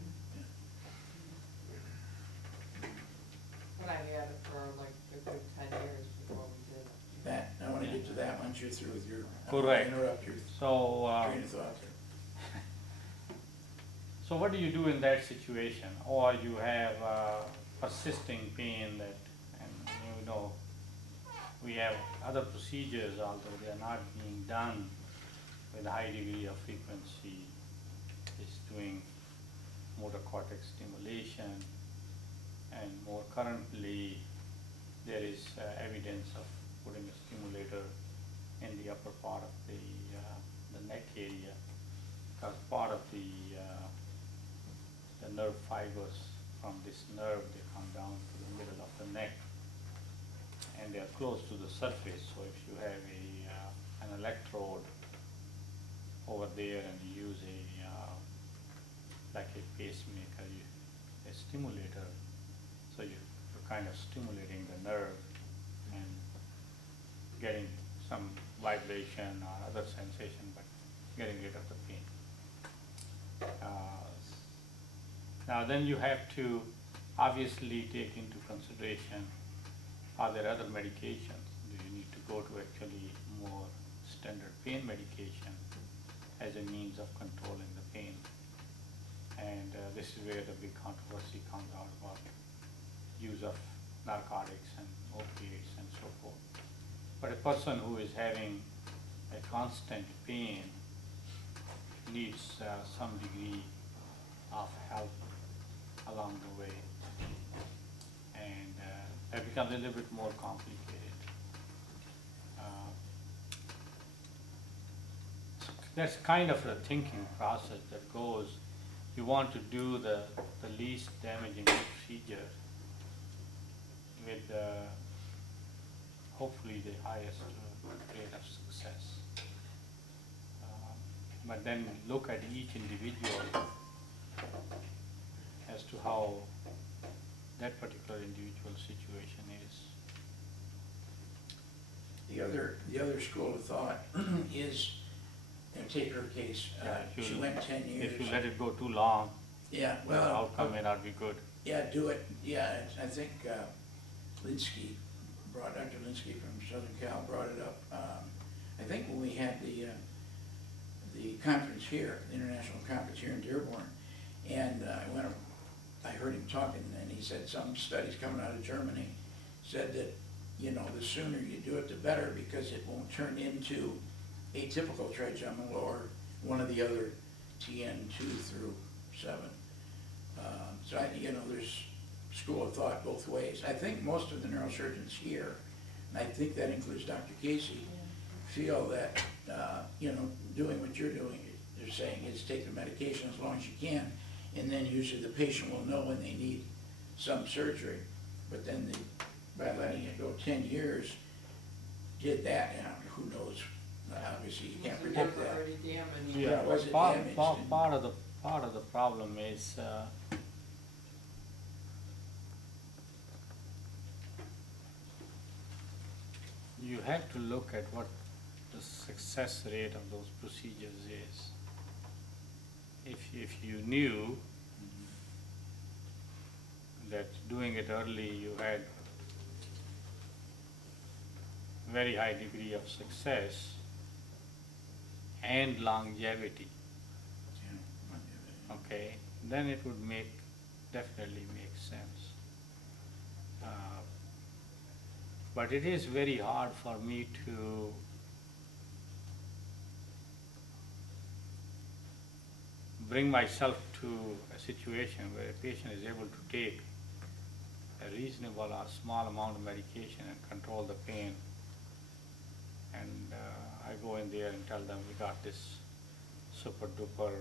But I had it for like a good 10 years before we did it. That, I want to get to that once you're through with your. Correct. Interrupt your So, train of thought there. so what do you do in that situation? Or you have persisting pain that, and you know, we have other procedures, although they are not being done with a high degree of frequency. It's doing motor cortex stimulation, and more currently there is evidence of putting a stimulator in the upper part of the neck area, because part of the nerve fibers from this nerve, they come down to the middle of the neck, and they are close to the surface. So if you have an electrode over there and you use like a pacemaker, a stimulator, so you're kind of stimulating the nerve and getting some vibration or other sensation, but getting rid of the pain. Now then you have to obviously take into consideration, are there other medications? Do you need to go to actually more standard pain medication as a means of controlling the pain? And this is where the big controversy comes out about use of narcotics and opiates and so forth. But a person who is having a constant pain needs some degree of help along the way, and that becomes a little bit more complicated. So that's kind of a thinking process that goes, you want to do the least damaging procedure with hopefully the highest rate of success. But then look at each individual as to how that particular individual situation is. The other school of thought is, take her case, she went 10 years. If you let it go too long, Yeah, the well. outcome may not be good. Yeah, do it, yeah, I think Linsky Dr. Linsky from Southern Cal brought it up. I think when we had the conference here, the international conference here in Dearborn, and I heard him talking, and he said some studies coming out of Germany said that, you know, the sooner you do it, the better, because it won't turn into atypical trigeminal or one of the other TN2 through 7. So there's school of thought both ways. I think most of the neurosurgeons here, and I think that includes Dr. Casey, feel that, doing what you're doing, they're saying is take the medication as long as you can, and then usually the patient will know when they need some surgery. But then by letting it go 10 years, did that, who knows? Obviously, you can't predict that. Already damaged. Yeah, was it part damaged? of the problem is you have to look at what the success rate of those procedures is. If you knew that doing it early you had very high degree of success and longevity, okay, then it would make definitely makes sense. But it is very hard for me to bring myself to a situation where a patient is able to take a reasonable or small amount of medication and control the pain. And I go in there and tell them, we got this super duper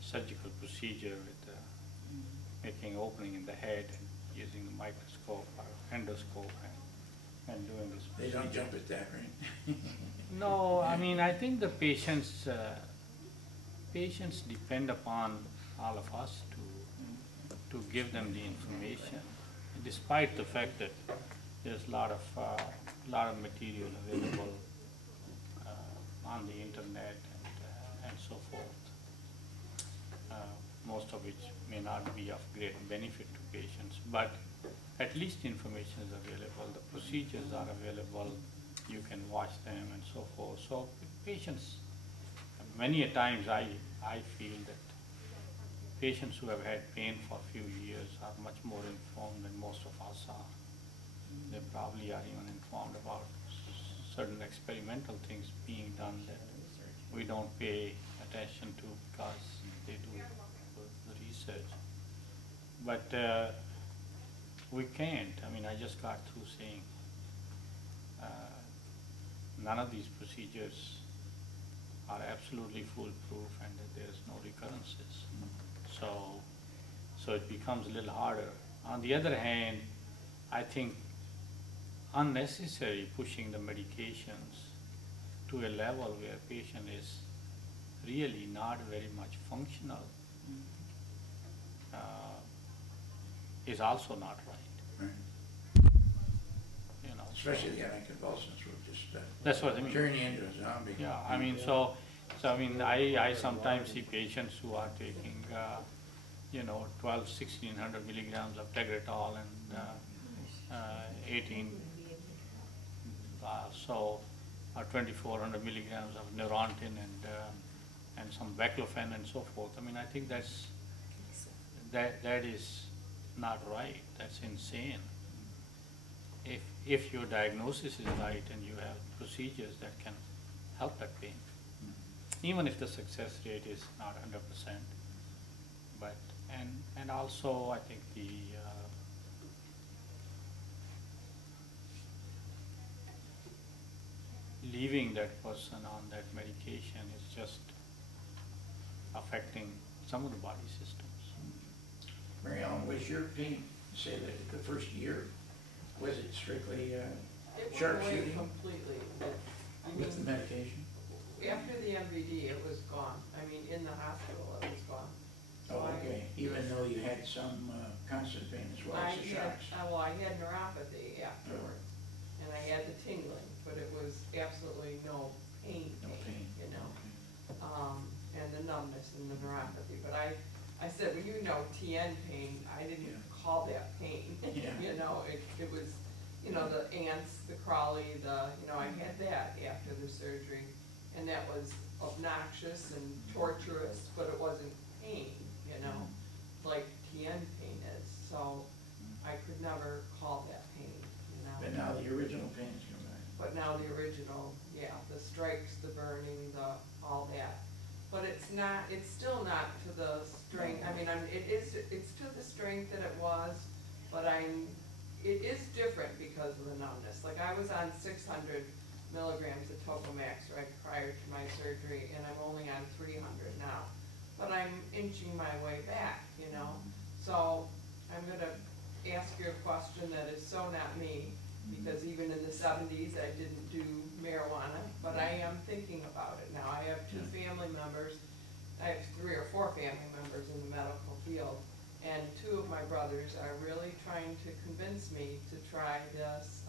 surgical procedure with making opening in the head and using the microscope or endoscope and doing this They procedure. don't jump at that, right? No, I mean, I think the patients depend upon all of us to give them the information, despite the fact that there's a lot of material available on the internet and so forth, most of which may not be of great benefit to patients, but at least information is available, the procedures are available, you can watch them and so forth. So patients, many a times I feel that patients who have had pain for a few years are much more informed than most of us are. They probably are even informed about certain experimental things being done that we don't pay attention to because they do the research. But we can't. I mean, I just got through saying none of these procedures are absolutely foolproof and that there's no recurrences. So it becomes a little harder. On the other hand, I think unnecessary pushing the medications to a level where a patient is really not very much functional is also not right. Right. You know, Especially the anticonvulsants will just that's what I mean. turn you into a zombie. Yeah, I mean, so I mean, I sometimes see patients who are taking, 12, 1600 milligrams of Tegretol and 18, or 2400 milligrams of Neurontin and some Baclofen and so forth. I mean, I think that is not right. That's insane. If your diagnosis is right and you have procedures that can help that pain, even if the success rate is not 100%, but and also I think the leaving that person on that medication is just affecting some of the body systems. Mary Ellen, was your pain, say that the first year, was it strictly It went away sharpshooting completely. with the medication? After the MVD, it was gone. I mean, in the hospital, it was gone. So Oh, okay, even though you had some constant pain as well as the shocks? I had neuropathy afterward, and I had the tingling, but it was absolutely no pain, No pain. you know, and the numbness and the neuropathy. But I said, well, you know, TN pain, I didn't Yeah. call that pain. Yeah. You know, it was, the ants, the crawly, I had that after the surgery, and that was obnoxious and torturous, but it wasn't pain, like TN pain is. So I could never call that pain, But now the original pain's come back. But now the original, yeah, the strikes, the burning, all that. But it's still not to the strength, I mean, it's to the strength that it was, but it is different because of the numbness. Like I was on 600 milligrams of Topomax right prior to my surgery, and I'm only on 300 now. But I'm inching my way back, So I'm gonna ask you a question that is so not me, because even in the 70s, I didn't do marijuana, but I am thinking about it now. I have 2 family members, I have 3 or 4 family members in the medical field, and 2 of my brothers are really trying to convince me to try this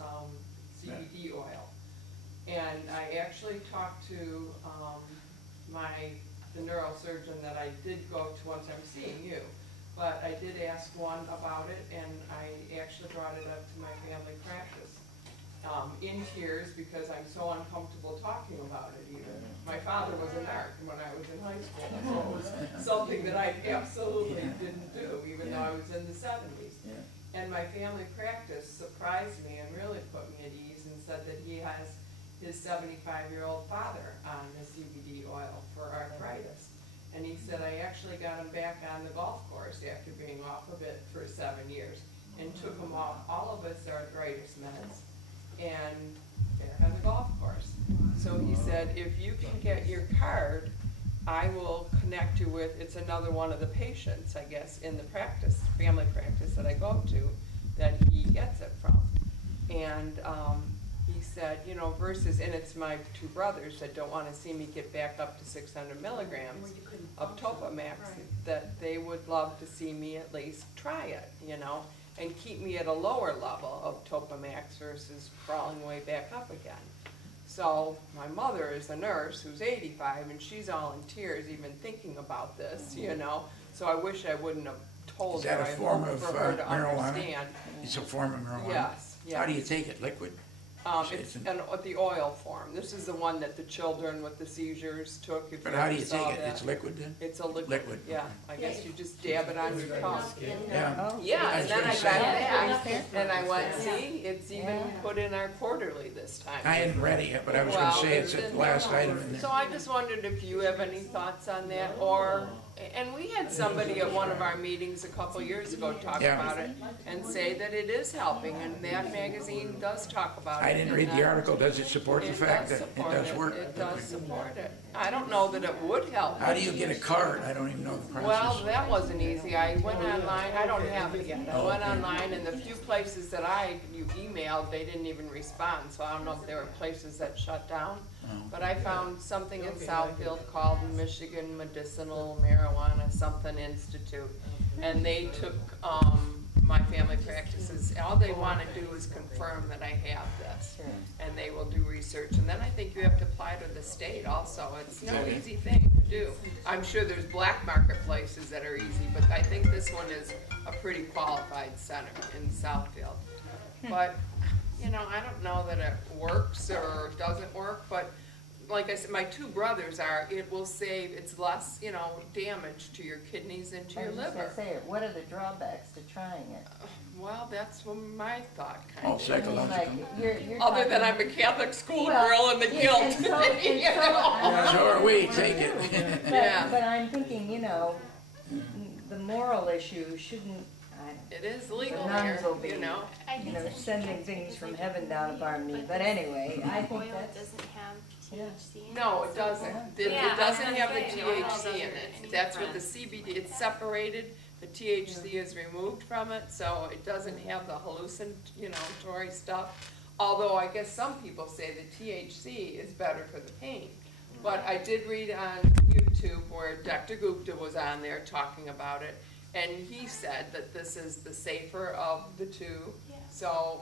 CBD oil. And I actually talked to the neurosurgeon that I did go to once I'm seeing you. But I did ask one about it, and I actually brought it up to my family practice in tears because I'm so uncomfortable talking about it even. My father was a narc when I was in high school, so it was something that I absolutely didn't do, even my family practice surprised me and really put me at ease and said that he has his 75-year-old father on the CBD oil for arthritis. And he said, I actually got him back on the golf course after being off of it for 7 years and took him off all of his arthritis meds and back on the golf course. So he said, if you can get your card, I will connect you with, it's another one of the patients, I guess, in the practice, family practice that I go to, that he gets it from. And he said, you know, versus, and it's my two brothers that don't want to see me get back up to 600 milligrams of Topamax, that they would love to see me at least try it, you know, and keep me at a lower level of Topamax versus crawling way back up again. So my mother is a nurse who's 85, and she's all in tears even thinking about this, you know. So I wish I wouldn't have told Is that her. a I form hope of for her to marijuana? understand. It's a form of marijuana? Yes, yes. How do you take it, liquid? It's the oil form. This is the one that the children with the seizures took. If But how do ever you saw take it? that. It's liquid then? It's a liquid. Liquid, Yeah, okay. I guess you just dab it on your tongue. Yeah. Yeah, and then I got That's that, and I went, see, it's even put in our quarterly this time. I hadn't read it yet, but I was gonna Well, say it's it's the in last there. item in So there. I just wondered if you have any thoughts on that, or, and we had somebody at one of our meetings a couple years ago talk Yeah. about it and say that it is helping, and that magazine does talk about it. I didn't read the article. Does it support the It fact does that it support does it. work? It does support it. I don't know that it would help. How do you get a card? I don't even know the process. Well, that wasn't easy. I went online, I don't have it yet. I Oh, went okay. online, and the few places that you emailed, they didn't even respond, so I don't know if there were places that shut down. Oh. But I found something in Southfield called Michigan Medicinal Marijuana Something Institute, and they took, my family practices, all they wanna do is confirm that I have this, and they will do research, and then I think you have to apply to the state also. It's no easy thing to do. I'm sure there's black market places that are easy, but I think this one is a pretty qualified center in Southfield. But, you know, I don't know that it works or doesn't work, but like I said, my two brothers it will save, it's less, you know, damage to your kidneys and to your I was just liver. gonna say, what are the drawbacks to trying it? Well, that's what my thought Oh, kind of. psychological. Like, you're Other than talking- I'm a Catholic school Well, girl and the yeah, guilt. and so- and you so- know? So are we, take it. Yeah. But I'm thinking, you know, the moral issue shouldn't, It is the legal nuns here, will be, you know? you know, sending things from heaven down upon me, but anyway, I think Oil that's, doesn't have THC in it. No, it doesn't. It Yeah, doesn't I have the was gonna say, no, THC in it it. doesn't. That's what the CBD, it's separated, the THC is removed from it, so it doesn't have the hallucinatory stuff. Although I guess some people say the THC is better for the pain. But I did read on YouTube where Dr. Gupta was on there talking about it, and he said that this is the safer of the two. Yeah. So,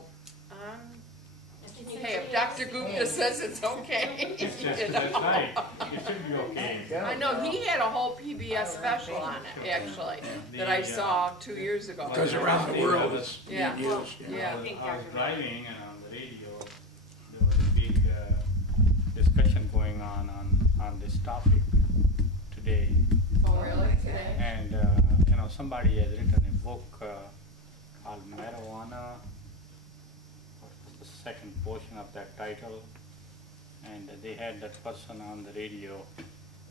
It's hey, if a Dr. THC. Gupta says it's okay, It's just, you that's know. right, it should be okay. I know, he had a whole PBS special on it, actually, that I saw 2 years ago. Because around the world it's Yeah. being used. Yeah. I was driving and on the radio, there was a big discussion going on this topic today. Oh, really, today? And, you know, somebody has written a book called Marijuana, what was the second portion of that title? And they had that person on the radio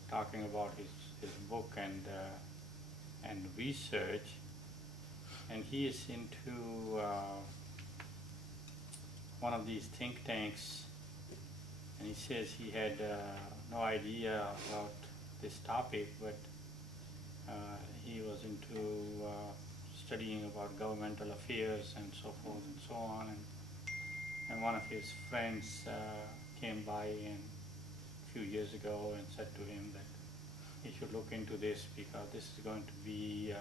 talking about his book and research. And he is into one of these think tanks, and he says he had no idea about this topic, but he was into studying about governmental affairs and so forth and so on. And one of his friends came by a few years ago and said to him that he should look into this because this is going to be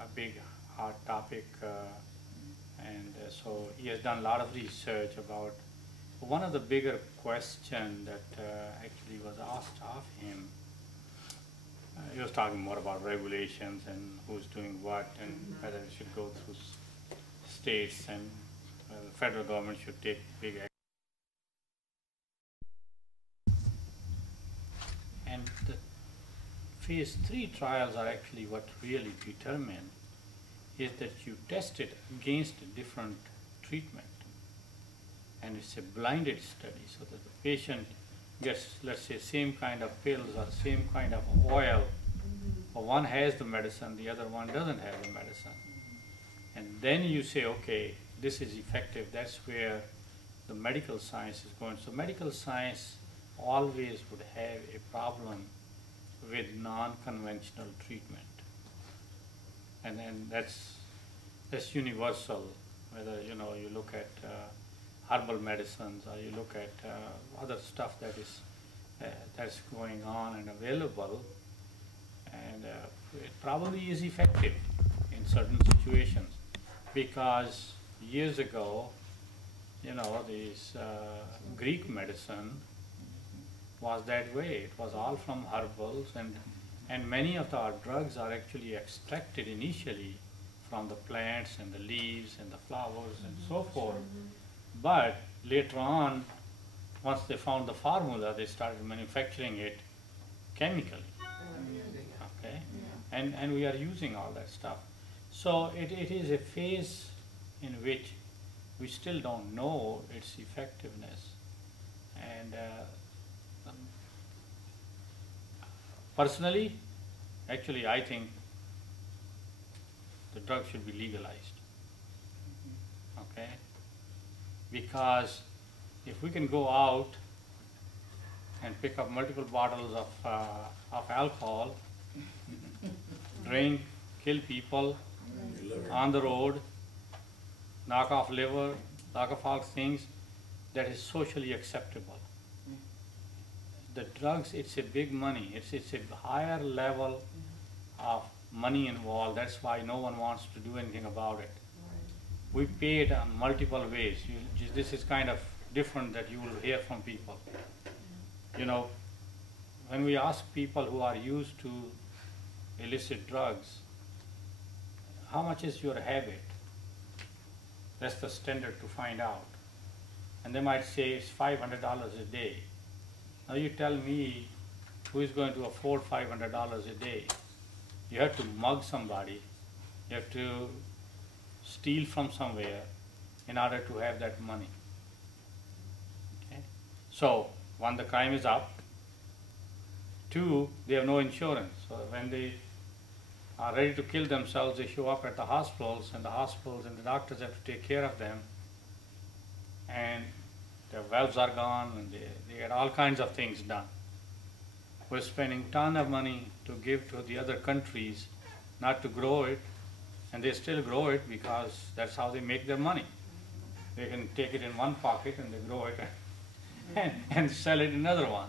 a big, hard topic. And so he has done a lot of research about one of the bigger questions that actually was asked of him. He was talking more about regulations and who's doing what and whether it should go through states and the federal government should take big action. And the phase 3 trials are actually what really determine is that you test it against a different treatment. And it's a blinded study, so that the patient gets, let's say, same kind of pills or same kind of oil. But one has the medicine, the other one doesn't have the medicine. And then you say, okay, this is effective. That's where the medical science is going. So medical science always would have a problem with non-conventional treatment. And then that's universal, whether you look at herbal medicines or you look at other stuff that is that's going on and available, and it probably is effective in certain situations, because years ago, this Greek medicine was that way. It was all from herbals, and many of our drugs are actually extracted initially from the plants and the leaves and the flowers and so forth. But later on, once they found the formula, they started manufacturing it chemically. Okay, and we are using all that stuff. So it is a phase in which we still don't know its effectiveness. And personally, actually, I think the drug should be legalized. Okay, because if we can go out and pick up multiple bottles of alcohol, drink, kill people on the road, knock off liver, knock off all things, that is socially acceptable. The drugs, it's a big money. It's a higher level of money involved. That's why no one wants to do anything about it. We pay it on multiple ways. This is kind of different that you will hear from people. When we ask people who are used to illicit drugs, how much is your habit? That's the standard to find out. And they might say it's $500 a day. Now you tell me, who is going to afford $500 a day? You have to mug somebody, you have to steal from somewhere in order to have that money. Okay? So, one, the crime is up. Two, they have no insurance. So when they are ready to kill themselves, they show up at the hospitals, and the doctors have to take care of them. And their valves are gone, and they get all kinds of things done. We're spending a ton of money to give to the other countries, not to grow it, and they still grow it because that's how they make their money. They can take it in one pocket and they grow it and sell it in another one.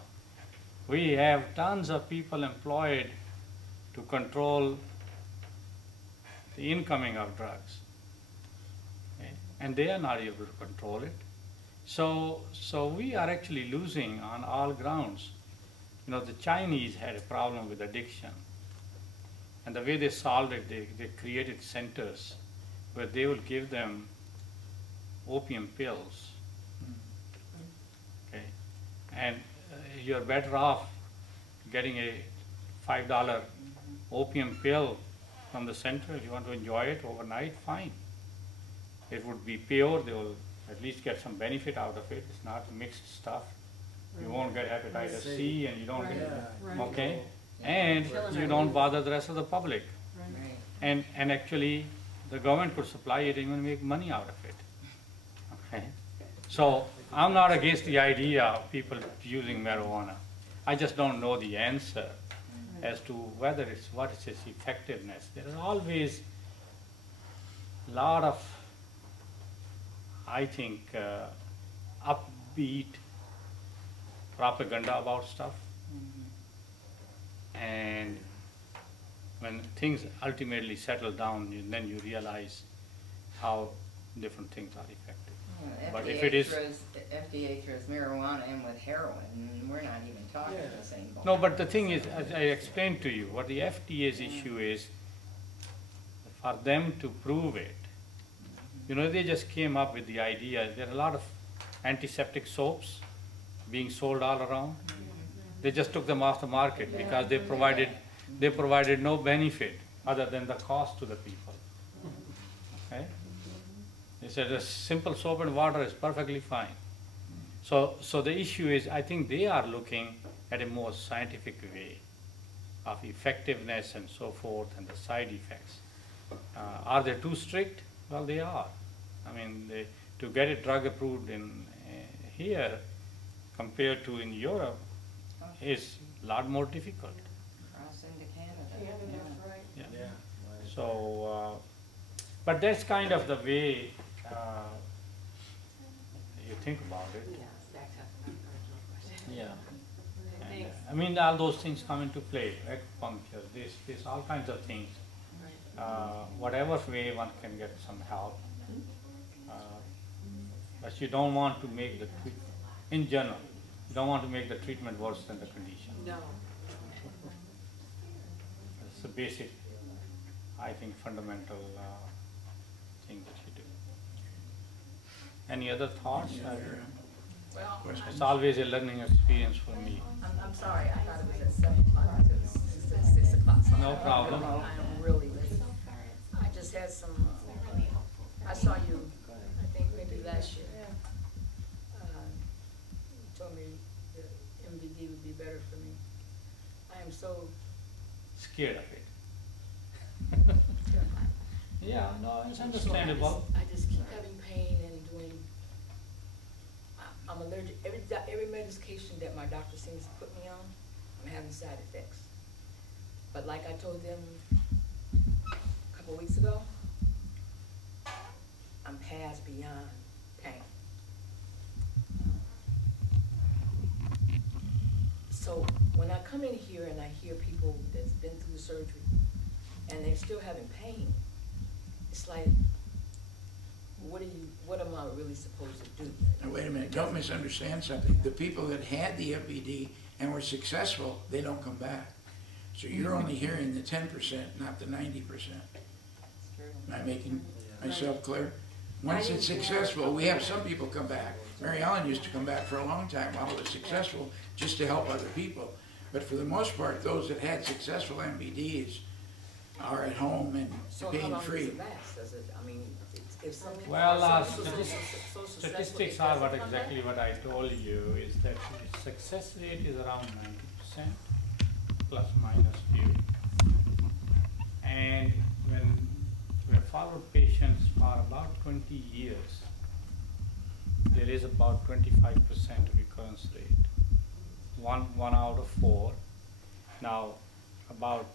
We have tons of people employed to control the incoming of drugs, okay? And they are not able to control it. So we are actually losing on all grounds. The Chinese had a problem with addiction, and the way they solved it, they created centers where they will give them opium pills, okay? And you're better off getting a $5 opium pill from the center. If you want to enjoy it overnight, fine. It would be pure. They will at least get some benefit out of it. It's not mixed stuff. You won't get hepatitis C, and you don't get, okay? And you don't bother the rest of the public. Right. And actually, the government could supply it and even make money out of it, okay? So I'm not against the idea of people using marijuana. I just don't know the answer as to whether what is its effectiveness. There is always a lot of, I think, upbeat propaganda about stuff. And when things ultimately settle down, then you realize how different things are effective. But if it is FDA throws marijuana in with heroin, and we're not even talking the same ballpark. no, but the thing is, as I explained to you, what the FDA's issue is, for them to prove it, they just came up with the idea. There are a lot of antiseptic soaps being sold all around. They just took them off the market because they provided no benefit other than the cost to the people. Okay? They said a simple soap and water is perfectly fine. So the issue is, I think they are looking at a more scientific way of effectiveness and so forth and the side effects. Are they too strict? Well, they are. I mean, to get a drug approved in here compared to in Europe is a lot more difficult. Cross into Canada. Yeah, that's right. Yeah. Yeah. So, but that's kind of the way you think about it. Yeah. And, I mean, all those things come into play, acupuncture, this, all kinds of things. Whatever way one can get some help. But you don't want to make the treatment, in general, you don't want to make the treatment worse than the condition. No. It's a basic, I think, fundamental thing that you do. Any other thoughts? Well, It's always a learning experience for me. I'm sorry, I thought it was at 7 o'clock, it's at 6 o'clock. So No problem. I'm really late. I just had some, I saw you, I think maybe last year. You told me the MVD would be better for me. I am so Scared of it. Yeah, no, it's understandable. I just keep having pain and doing, I'm allergic, every medication that my doctor seems to put me on, I'm having side effects. But like I told them a couple weeks ago, I'm past beyond pain. So when I come in here and I hear people that's been through surgery and they're still having pain, it's like, what am I really supposed to do? Now, wait a minute, don't misunderstand something. The people that had the MPD and were successful, they don't come back. So you're only hearing the 10%, not the 90%. Am I making myself clear? Once it's successful, we have some people come back. Mary Ellen used to come back for a long time while it was successful, just to help other people. But for the most part, those that had successful MPDs are at home and So how long does pain-free. it last? Does it, I mean, if some people Well, are so successful, statistics it are doesn't what come back? exactly what I told you, is that the success rate is around 90%, plus minus few. And when we have followed patients for about 20 years, there is about 25% recurrence rate, one out of 4. Now, about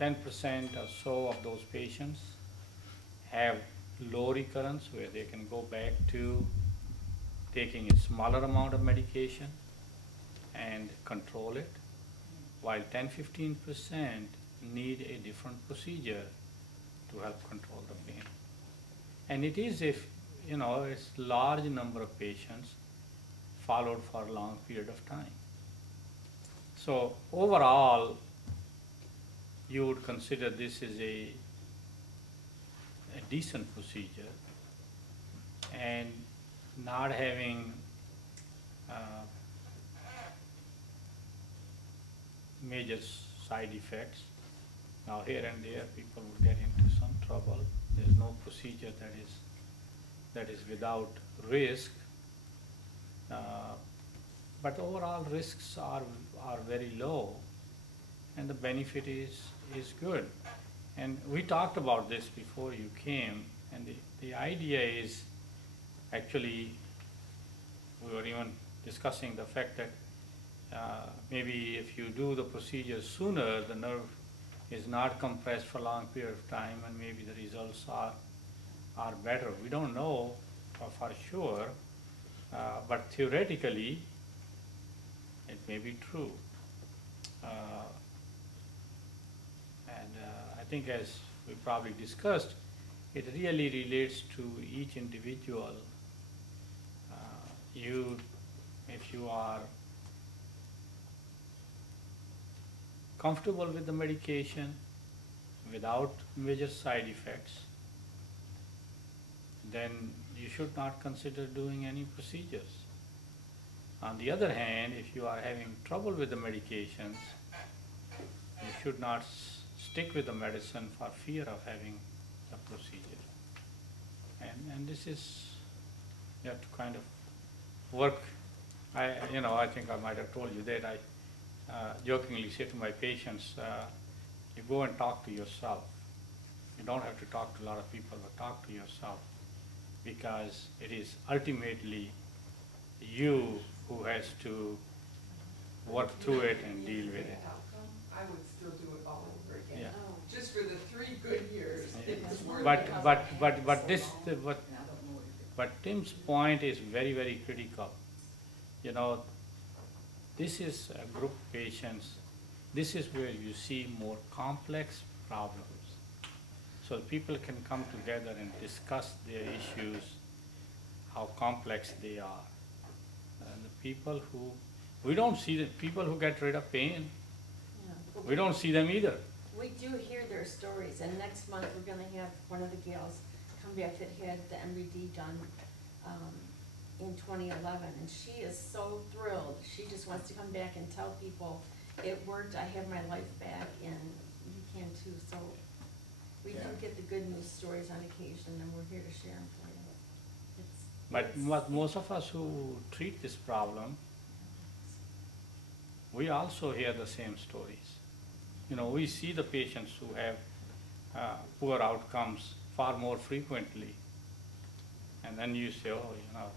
10% or so of those patients have low recurrence, where they can go back to taking a smaller amount of medication and control it, while 10–15% need a different procedure to help control the pain. And it is, if you know, it's large number of patients followed for a long period of time. So overall, you would consider this is a decent procedure, and not having major side effects. Now here and there people will get into some trouble. There's no procedure that is without risk, but overall risks are very low, and the benefit is good. And we talked about this before you came, and the idea is, actually, we were even discussing the fact that maybe if you do the procedure sooner, the nerve is not compressed for a long period of time, and maybe the results are better. We don't know for sure, but theoretically, it may be true. I think, as we probably discussed, it really relates to each individual. If you are comfortable with the medication without major side effects, then you should not consider doing any procedures. On the other hand, if you are having trouble with the medications, you should not stick with the medicine for fear of having the procedure. And this is, you have to kind of work. I think I might have told you that I jokingly say to my patients, you go and talk to yourself. You don't have to talk to a lot of people, but talk to yourself, because it is ultimately you who has to work through it and deal with it. I would still do it all over again. Yeah. Just for the 3 good years, it was worth it. But Tim's point is very, very critical. You know, this is a group of patients. This is where you see more complex problems. So people can come together and discuss their issues, how complex they are. And the people who, we don't see the people who get rid of pain, we don't see them either. We do hear their stories, and next month we're gonna have one of the gals come back that had the MBD done, in 2011, and she is so thrilled. She just wants to come back and tell people, it worked, I have my life back, and you can too. So we do get the good news stories on occasion, and we're here to share them for you. But most of us who treat this problem, we also hear the same stories. You know, we see the patients who have poor outcomes far more frequently. And then you say, oh, you know,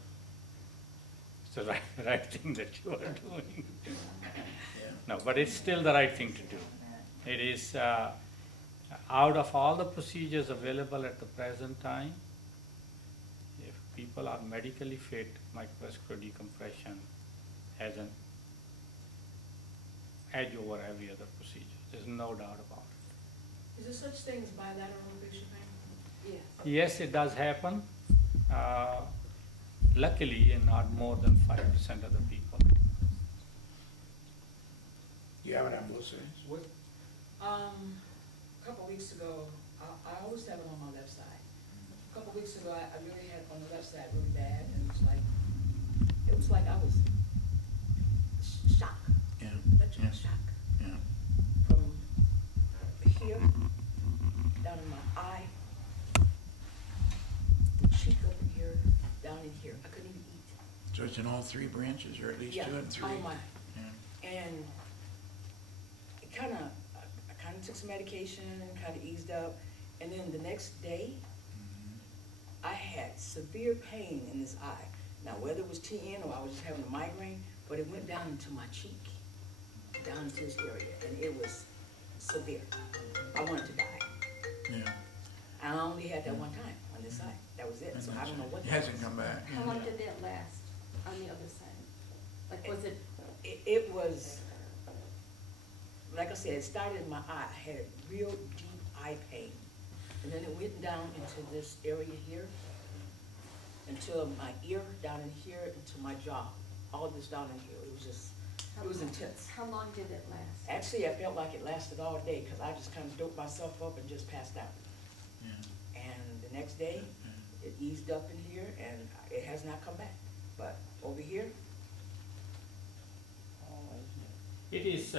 it's the right thing that you are doing. No, but it's still the right thing to do. It is, out of all the procedures available at the present time, if people are medically fit, microvascular decompression has an edge over every other procedure. There's no doubt about it. Is there such thing as bilateral patient pain? Yes. Yes, it does happen. Luckily, not more than 5% of the people. You have it on both sides? What, A couple weeks ago, I always have it on my left side. A couple weeks ago, I really had it on the left side really bad, and it was like I was shocked. Yeah. Electrical shock. Yeah. From here, down in my eye, the cheek up in here, down in here. I couldn't even eat. So it's in all 3 branches, or at least 2 and 3? Oh my. Yeah. And it I kind of took some medication and kind of eased up. And then the next day, I had severe pain in this eye. Now, whether it was TN or I was just having a migraine, but it went down into my cheek, down into this area, and it was severe. I wanted to die. Yeah. And I only had that one time on this side. That was it. So I don't know what It that hasn't was. come back. How long did that last on the other side? Like, was it? It was, like I said, it started in my eye. I had real deep eye pain. And then it went down into this area here, into my ear, down in here, into my jaw. All this down in here. It was just, it was intense. How long did it last? Actually, I felt like it lasted all day because I just kind of doped myself up and just passed out. Yeah. And the next day, it eased up in here and it has not come back. But over here, It is,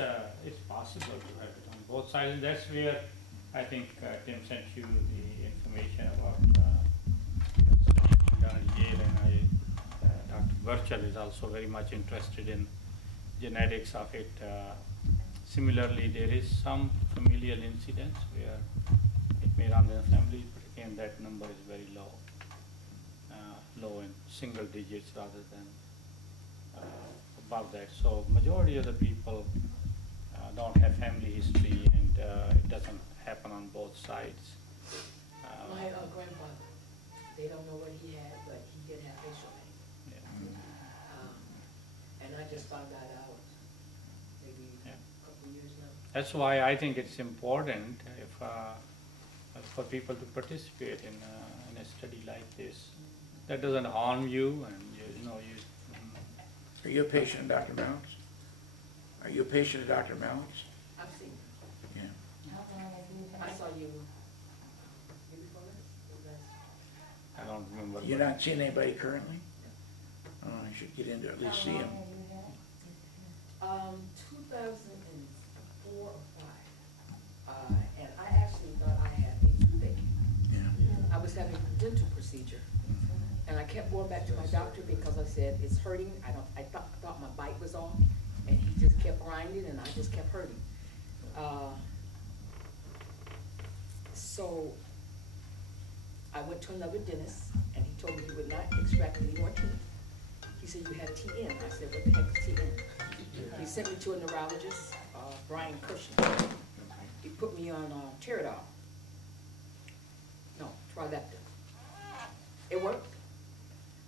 it's possible to have it on both sides, and that's where I think Tim sent you the information about down at Yale, and Dr. Burchell is also very much interested in genetics of it. Similarly, there is some familial incidence where it may run in the family, but again, that number is very low, low in single digits rather than above that. So majority of the people don't have family history, and it doesn't happen on both sides. my grandfather, they don't know what he had, but he did have facial pain. Yeah. And I just found that out maybe Yeah. a couple of years now. That's why I think it's important if for people to participate in a study like this. That doesn't harm you, and you know you. Are you a patient of Dr. Malik's? Are you a patient of Dr. Malik's? I've seen, Yeah. I saw you before this? I don't remember. You're not seeing anybody currently? Oh, I should get in to at least see him. 2004 or 5. And I actually thought I had maybe thick. Yeah. having a dental procedure. And I kept going back to my doctor because I said, it's hurting. I thought my bite was off, and he just kept grinding, and I just kept hurting. So I went to another dentist, and he told me he would not extract any more teeth. He said, you have TN. I said, what the heck is TN? He sent me to a neurologist, Brian Cushing. He put me on Trigeminal. No, Trigeminal. It worked,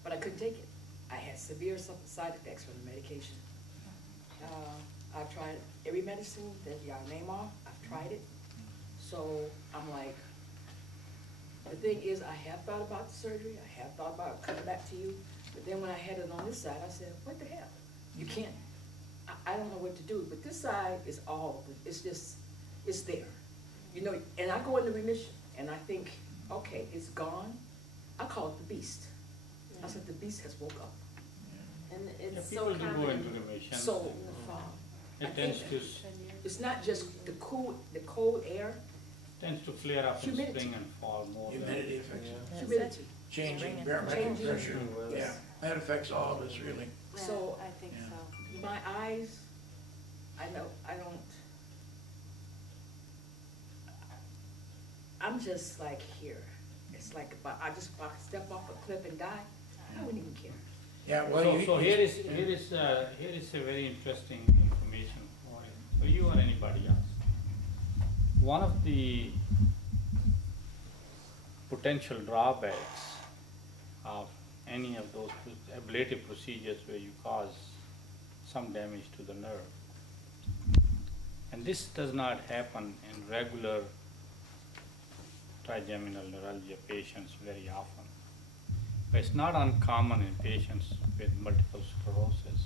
but I couldn't take it. I had severe side effects from the medication. I've tried every medicine that y'all name off. I've tried it. So I'm like, the thing is, I have thought about the surgery. I have thought about coming back to you. But then when I had it on this side, I said, what the hell? You can't. I don't know what to do. But this side is all, it's just, it's there. You know, and I go into remission, and I think, okay, it's gone. I call it the beast. I said, the beast has woke up. And Yeah, it's people so do go common. into remission. So, It tends to, it's not just the cold air, tends to flare up in Humidity. spring and fall more than. Humidity affects it. humidity. Changing barometric Changing. pressure. Yeah, that affects all of us, really. So, I think Yeah. so. my eyes, I know, I don't, I'm just like here. It's like if I just if I could step off a cliff and die, I wouldn't even care. Yeah, well, So here is a very interesting information for you or anybody else. One of the potential drawbacks of any of those ablative procedures where you cause some damage to the nerve, and this does not happen in regular trigeminal neuralgia patients very often. But it's not uncommon in patients with multiple sclerosis.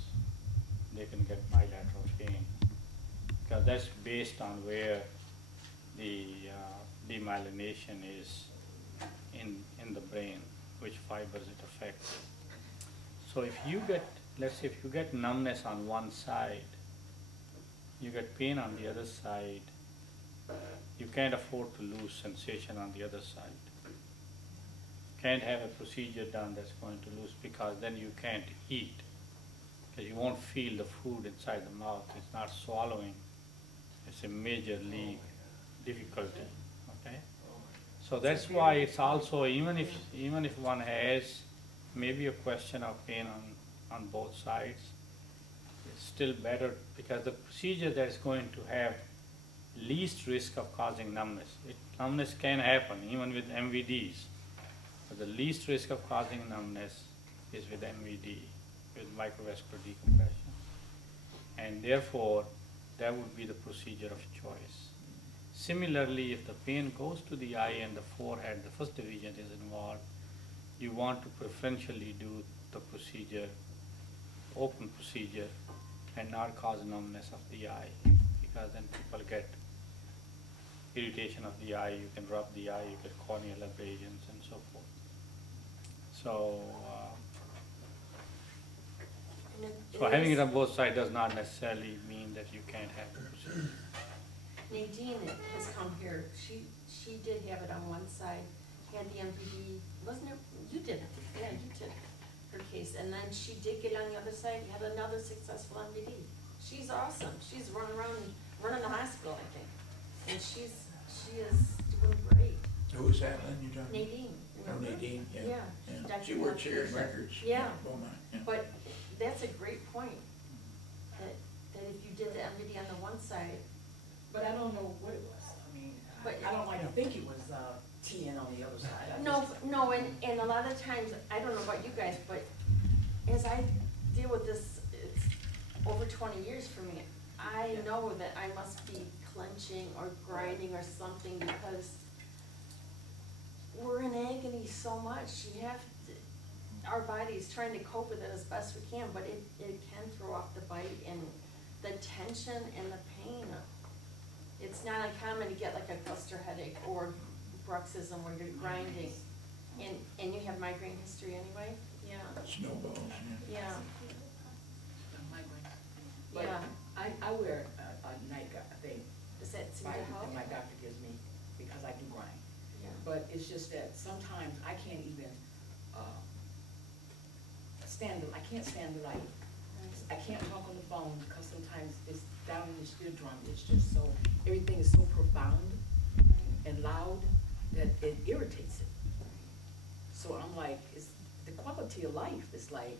They can get bilateral pain, because that's based on where the demyelination is in the brain, which fibers it affects. So if you get, let's say if you get numbness on one side, you get pain on the other side, you can't afford to lose sensation on the other side. Can't have a procedure done that's going to lose, because then you can't eat, because you won't feel the food inside the mouth. It's not swallowing. It's a major league difficulty. Okay, so that's why it's also, even if one has maybe a question of pain on both sides, it's still better, because the procedure that's going to have least risk of causing numbness. Numbness can happen even with MVDs, but the least risk of causing numbness is with MVD, with microvascular decompression. And therefore, that would be the procedure of choice. Similarly, if the pain goes to the eye and the forehead, the first division is involved, you want to preferentially do the procedure, open procedure, and not cause numbness of the eye, because then people get irritation of the eye, you can rub the eye, you get corneal abrasions and so forth. So, having it on both sides does not necessarily mean that you can't have the procedure. Nadine has come here, she did have it on one side, had the MVD, wasn't it, you did it, yeah, you did her case, and then she did get on the other side, had another successful MVD. She's awesome, she's running the hospital, I think, and she is doing great. Who is that, Lynn, you're talking? Nadine, Oh, remember? Nadine, yeah. Yeah. She works here in records. Yeah. Beaumont, yeah. But that's a great point, that if you did the MVD on the one side, But I don't know what it was. I mean, But- I don't like to think it was TN on the other side. I no, just- no, and a lot of times, I don't know about you guys, but as I deal with this, it's over 20 years for me, I know that I must be clenching or grinding or something, because we're in agony so much. You have to, our body's trying to cope with it as best we can, but it can throw off the bite and the tension and the pain. It's not uncommon to get like a cluster headache or bruxism where you're grinding, and you have migraine history anyway. Yeah, Snowballs, yeah. yeah, But yeah. I wear a night guard thing Does that seem to help? that my doctor gives me, because I do grind. Yeah. But but it's just that sometimes I can't even, I can't stand the light. I can't talk on the phone because sometimes it's down in the eardrum. It's just so, everything is so profound and loud that it irritates it. So I'm like, it's the quality of life. It's like,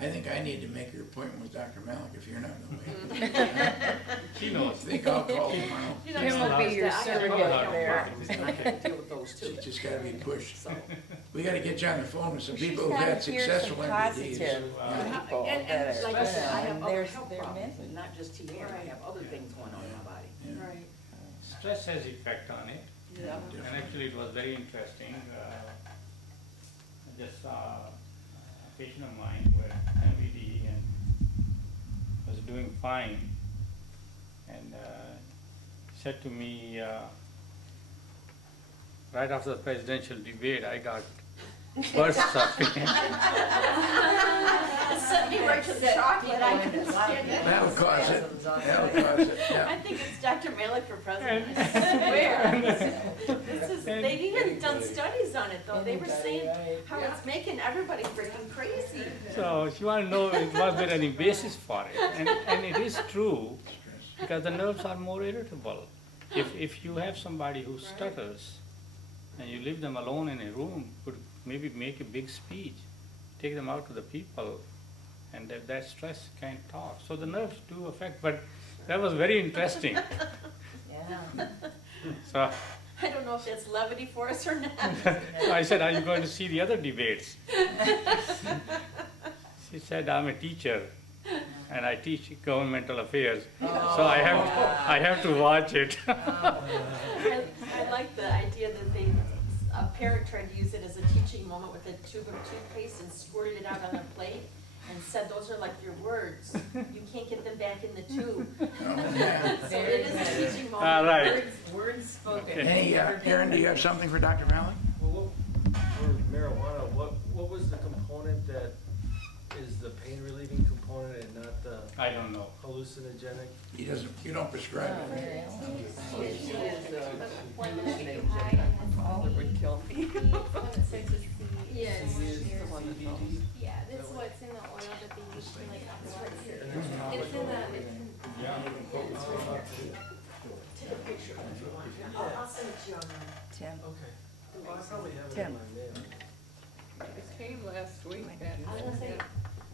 I think I need to make an appointment with Dr. Malik if you're not going to. She knows. I think I'll call tomorrow. you know, Him will sometimes be your I have surrogate other health there. problems, and I have to deal with those too. She just got to be pushed. So, We got to get you on the phone with some She's people who've gotta had hear successful some MPDs. positive people and that are, like I said, I have other they're health problems, meant. and not just TN. I have other things going on in my body. Yeah. Right. Stress has effect on it. Yeah. And actually, it was very interesting. I just saw a patient of mine with MVD and was doing fine. And said to me, right after the presidential debate, I got bursts of pain. Sent me right to the chocolate, I couldn't stand it. That'll cause it. That'll cause it, I yeah. think it's Dr. Malik for president, I swear. This is, they've even done studies on it though, they were saying how it's making everybody freaking crazy. So she wanted to know was there any basis for it. And it is true, because the nerves are more irritable. If you have somebody who stutters, and you leave them alone in a room, could maybe make a big speech, take them out to the people, and that stress can't talk. So the nerves do affect, but that was very interesting. Yeah. So, I don't know if that's levity for us or not. so I said, are you going to see the other debates? She said, I'm a teacher, and I teach governmental affairs, so I have to watch it. I like the idea that a parent tried to use it as a teaching moment with a tube of toothpaste and squirted it out on a plate and said, those are like your words. You can't get them back in the tube. So it is a teaching moment. Right. Words spoken. Okay. Hey, Aaron, do you have something for Dr. Malik? Well, for marijuana, what was the component that is the pain relieving component and not the I don't know. hallucinogenic? You don't prescribe it. That would kill me. Yes. CBD? Yeah, that's what's in the oil that they use to like absorb. And there's no- It's in the, I'll send it to you online. Tim, Okay. Well, I probably have it Tim. in my mail. It came last week. I was gonna say,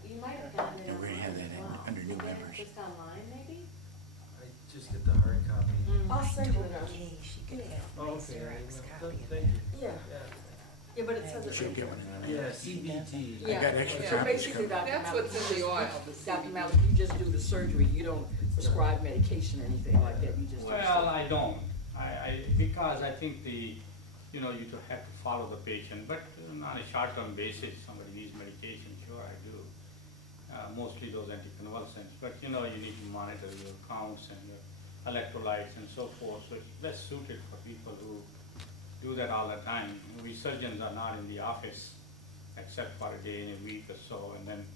you might have gotten it Yeah, we're gonna have that online as well. under new You get it members. just online, maybe? I just get the hard copy. I'll send you it on. okay, she could have Oh, my okay. Xerox Well, copy of thank that. you. Yeah, Yeah. yeah, but it says it She'll right get here. one in a Yeah, minute. CBT. I got extra Yeah. So copies basically, coming. Dr. That's Malik, what's in the oil. Dr. Malik, you just do the surgery. You don't prescribe medication or anything like that. You just do Well, surgery. I don't. Because I think you have to follow the patient, but on a short-term basis, somebody needs medication, sure I do. Mostly those anticonvulsants, but you need to monitor your counts and your electrolytes and so forth, so it's best suited for people who do that all the time. We surgeons are not in the office except for a day in a week or so, and then,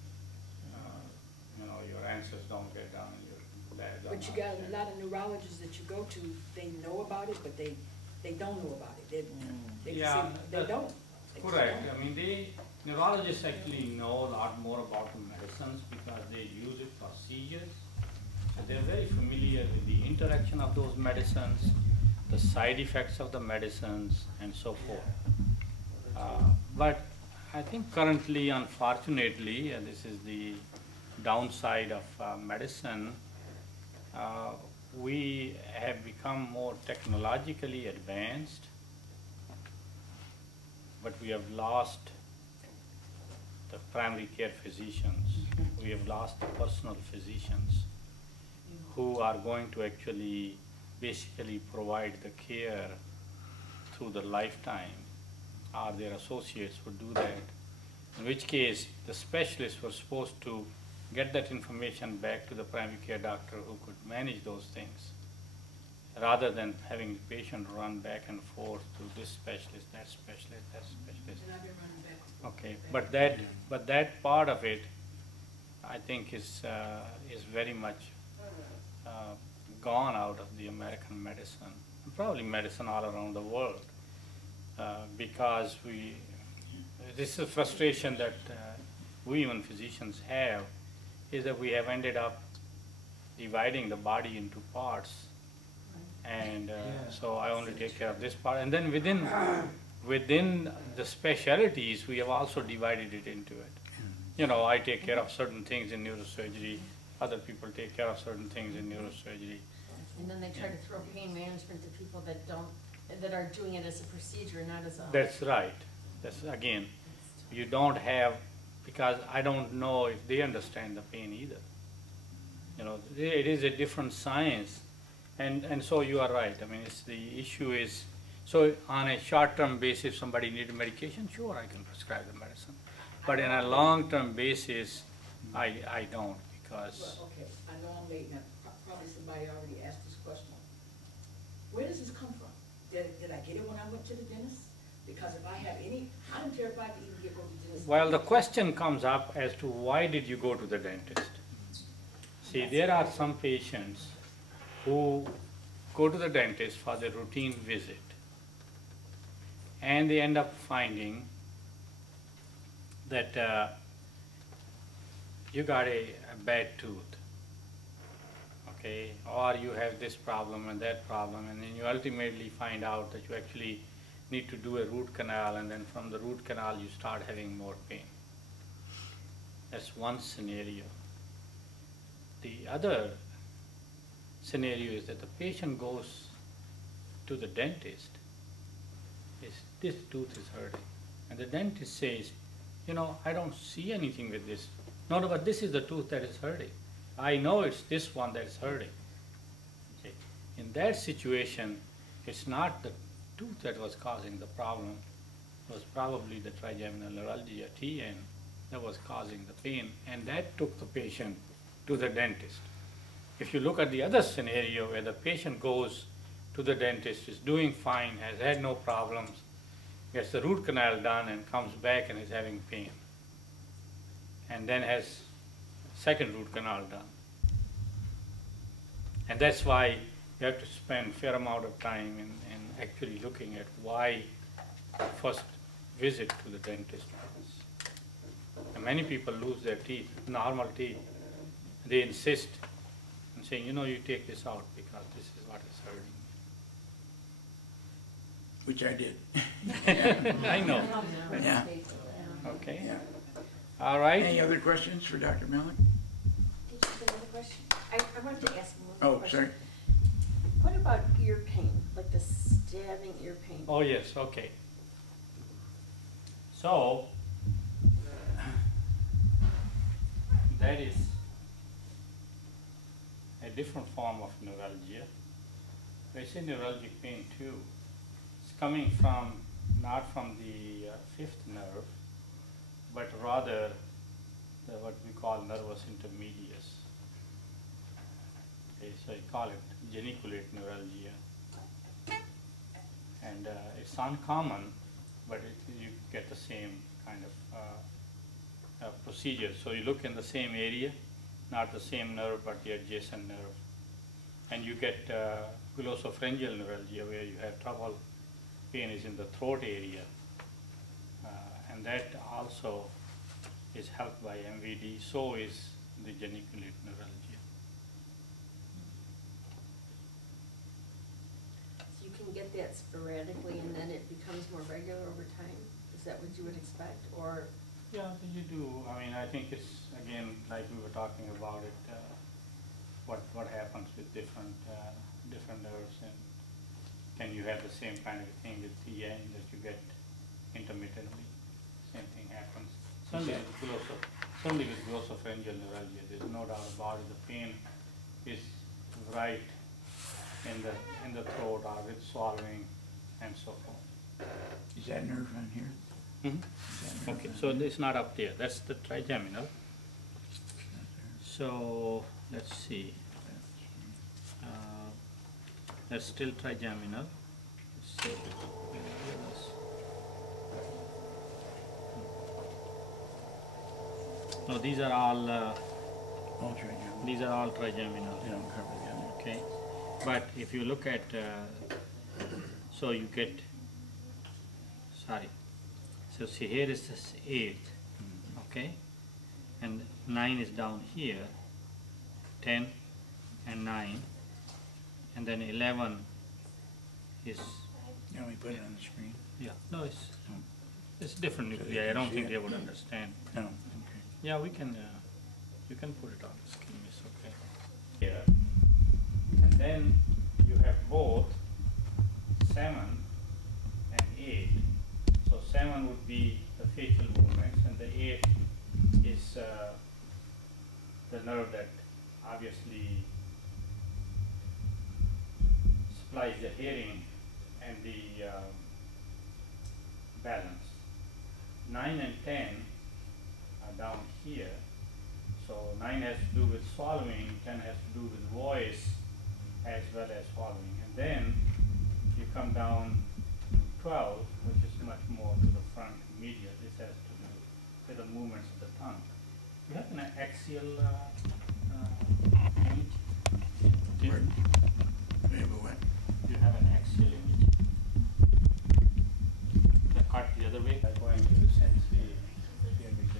your answers don't get done in your labs. But you got a lot of neurologists that you go to, they know about it, but they don't know about it. They Yeah, say they that- don't. They just Correct. don't. I mean, neurologists actually know a lot more about the medicines because they use it for seizures. So they're very familiar with the interaction of those medicines, the side effects of the medicines, and so forth. But I think currently, unfortunately, and this is the downside of medicine, we have become more technologically advanced, but we have lost the primary care physicians. We have lost the personal physicians who are going to actually basically provide the care through the lifetime, or their associates would do that. In which case, the specialists were supposed to get that information back to the primary care doctor who could manage those things, rather than having the patient run back and forth to this specialist, that specialist, that specialist. And I've been running back. Okay, but that part of it, I think is very much gone out of the American medicine, and probably medicine all around the world. because this is a frustration that we even physicians have, is that we have ended up dividing the body into parts. And so I only take care of this part. And then within the specialties, we have also divided it into it. You know, I take care of certain things in neurosurgery, other people take care of certain things in neurosurgery. And then they try to throw pain management to people that are doing it as a procedure, not as a. That's right. That's, again, you don't have, because I don't know if they understand the pain either. You know, it is a different science. And so you are right. I mean, the issue is, so on a short-term basis, if somebody needs medication, sure, I can prescribe the medicine. But in a long-term basis, I don't, because. Well, okay, I know I'm late now, probably somebody already asked this question. Where does this come from? Did I get it when I went to the dentist? Because if I have any, I'm terrified to even go to the dentist. Well, the question comes up as to why did you go to the dentist? See, there are some patients who go to the dentist for their routine visit, and they end up finding that you got a bad tooth, okay, or you have this problem and that problem, and then you ultimately find out that you actually need to do a root canal, and then from the root canal you start having more pain. That's one scenario. The other scenario is that the patient goes to the dentist, this tooth is hurting, and the dentist says, you know, I don't see anything with this. No, but this is the tooth that is hurting. I know it's this one that is hurting. Okay. In that situation, it's not the tooth that was causing the problem. It was probably the trigeminal neuralgia, TN, that was causing the pain, and that took the patient to the dentist. If you look at the other scenario where the patient goes to the dentist, is doing fine, has had no problems, gets the root canal done and comes back and is having pain, and then has second root canal done. And that's why you have to spend a fair amount of time in actually looking at why first visit to the dentist. And many people lose their teeth, normal teeth. They insist on saying, you know, you take this out because this is what is hurting. Which I did. I know. Yeah. Okay. Yeah. All right. Any other questions for Dr. Malik? Did you have another question? I wanted to ask one Oh, more question. sorry. What about ear pain, like the stabbing ear pain? Oh, yes, okay. So, that is a different form of neuralgia. I say neuralgic pain too. It's coming from, not from the fifth nerve, but rather what we call nervus intermedius. Okay, so I call it geniculate neuralgia. And it's uncommon, but you get the same kind of procedure. So you look in the same area, not the same nerve, but the adjacent nerve. And you get glossopharyngeal neuralgia, where you have trouble, pain is in the throat area. And that also is helped by MVD, so is the geniculate neuralgia. So you can get that sporadically and then it becomes more regular over time? Is that what you would expect, or? Yeah, you do. I mean, I think it's, again, like we were talking about it, what happens with different nerves, and can you have the same kind of thing with TN that you get intermittently? Same thing happens. Certainly with glossopharyngeal neuralgia, there's no doubt about it. The pain is right in the throat or with swallowing and so forth. Is that nerve on here? Mm-hmm. Okay, so it's not up there. That's the trigeminal. So let's see. That's still trigeminal. Let's see. No, these are all. All trigeminal. These are all trigeminal. They don't cover the other. Okay, but if you look at, so you get. sorry. So see, here is this 8, okay? And 9 is down here, 10 and 9, and then 11 is, Can we put it on the screen? yeah, no, it's different nuclei. I don't think they would understand. No, okay. Yeah, we can, you can put it on the screen, it's okay. Here, and then you have both 7 and 8. So 7 would be the facial movements, and the 8 is the nerve that obviously supplies the hearing and the balance. 9 and 10 are down here. So 9 has to do with swallowing, 10 has to do with voice as well as swallowing. And then you come down to 12, which is much more to the front medial. This has to do with the movements of the tongue. You have an axial image? Pardon? We have a what? You have an axial image. The cut the other way. Going to the sensory image,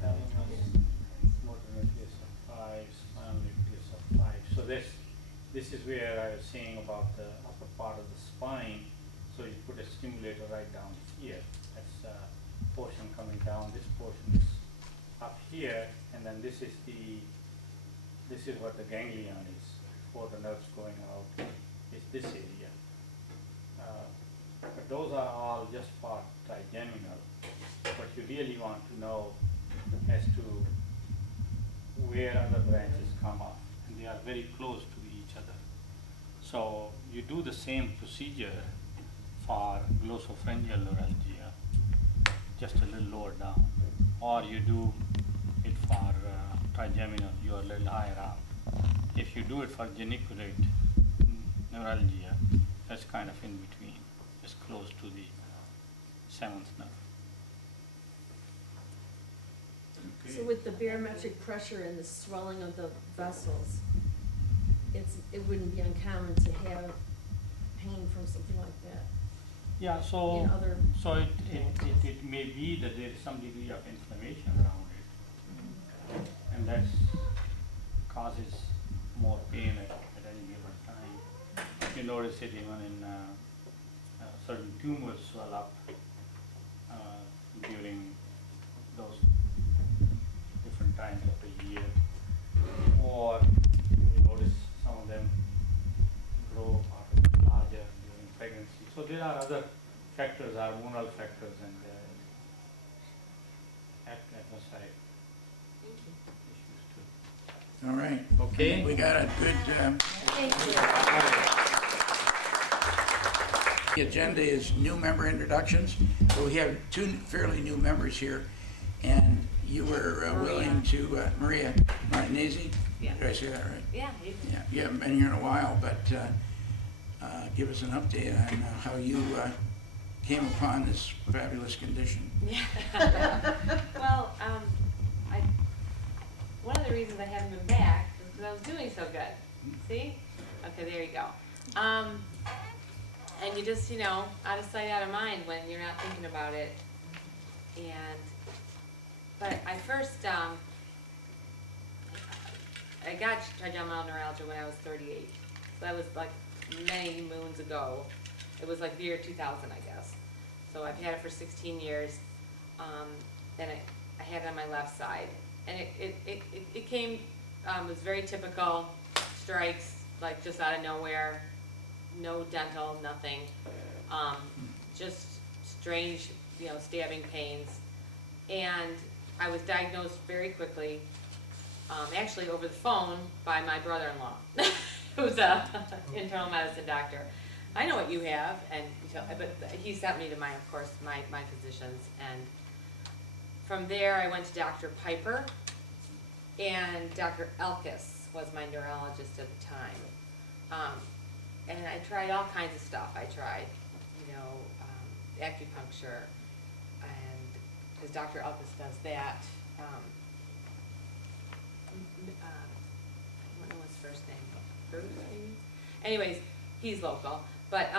telling us motor nucleus of 5, spinal nucleus of 5. So this is where I was saying about the upper part of the spine. So you put a stimulator right down here. That's a portion coming down. This portion is up here, and then this is what the ganglion is for the nerves going out. It's this area. But those are all just for trigeminal. What you really want to know as to where other branches come up, and they are very close to each other. So you do the same procedure for glossopharyngeal neuralgia, just a little lower down, or you do it for trigeminal, you are a little higher up. If you do it for geniculate neuralgia, that's kind of in between, just close to the 7th nerve. So with the barometric pressure and the swelling of the vessels, it wouldn't be uncommon to have pain from something like that. Yeah, so In other it may be that there is some degree of inflammation around it, and that causes more pain at any given time. You notice it even in certain tumors swell up during those different times of the year, or you notice some of them grow larger during pregnancy. So there are other factors, hormonal factors, and atmospheric issues too. All right. Okay. I think we got a good, the agenda is new member introductions. So we have 2 fairly new members here, and you were willing to, Maria Martinez. Yeah. Did I say that right? Yeah. Yeah, you haven't been here in a while, but give us an update on how you came upon this fabulous condition. Yeah. Well, one of the reasons I haven't been back is because I was doing so good. See? Okay, there you go. And you just, out of sight, out of mind when you're not thinking about it. But I first, I got trigeminal neuralgia when I was 38. So that was like many moons ago. It was like the year 2000, I guess. So I've had it for 16 years. And I had it on my left side. And it came, it was very typical, strikes, like just out of nowhere, no dental, nothing. Just strange, stabbing pains. And I was diagnosed very quickly, actually over the phone by my brother-in-law, who's a internal medicine doctor. I know what you have, but he sent me to my physicians, and from there I went to Dr. Piper, and Dr. Elkis was my neurologist at the time. And I tried all kinds of stuff. I tried, acupuncture, and because Dr. Elkis does that. I don't know his first name. Bruce, maybe? Anyways, he's local, but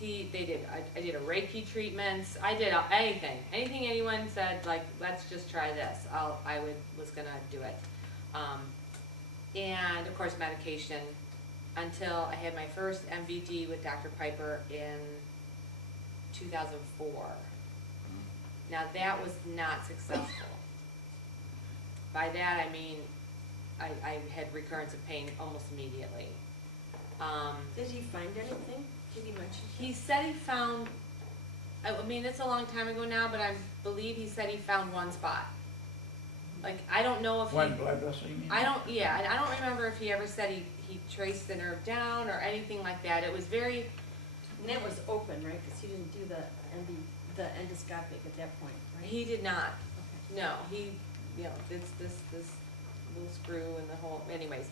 They did. I did a Reiki treatments. I did anything anyone said, like, let's just try this. Was gonna do it. And of course medication until I had my first MVD with Dr. Piper in 2004. Now that was not successful. By that I mean I had recurrence of pain almost immediately. Did he find anything? Did he mention? He said he found, I mean, it's a long time ago now, but I believe he said he found one spot. Like, I don't know if One blood vessel, you mean? I don't remember if he ever said he traced the nerve down or anything like that. It was very, And that was open, right? Because he didn't do the endoscopic at that point, right? he did not. Okay. No, he, this little screw and the whole, anyways.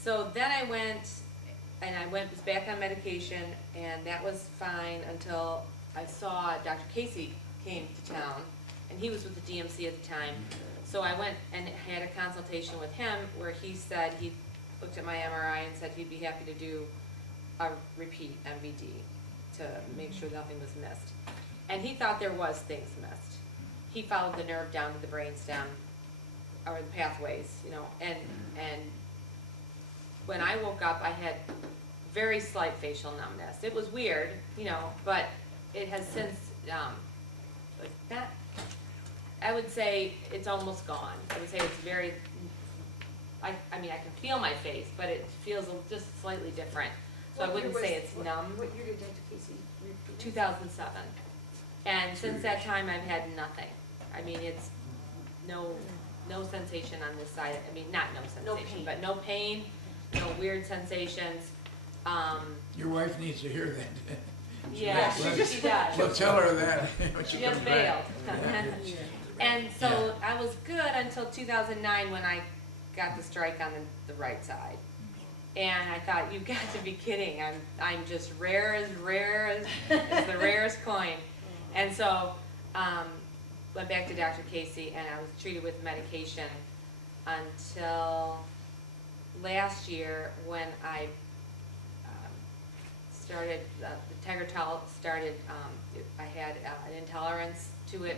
So then I was back on medication, and that was fine until I saw Dr. Casey came to town, and he was with the DMC at the time. So I went and had a consultation with him where he said, he looked at my MRI and said he'd be happy to do a repeat MVD to make sure nothing was missed. And he thought there was things missed. He followed the nerve down to the brainstem, or the pathways, and when I woke up, I had very slight facial numbness. It was weird, but it has since, like that, I would say it's almost gone. I would say it's very, I mean, I can feel my face, but it feels just slightly different. So I wouldn't say it's numb. What year did Dr. Casey repeat? 2007. And since that time, I've had nothing. I mean, it's no sensation on this side. I mean, not no sensation, but no pain, no weird sensations. Your wife needs to hear that. Yeah, she does. Well, tell her that when she She comes just back. bailed. And so I was good until 2009 when I got the strike on the right side. And I thought, you've got to be kidding. I'm just rare as the rarest coin. And so went back to Dr. Casey, and I was treated with medication until last year when I started, the Tegretol started, I had an intolerance to it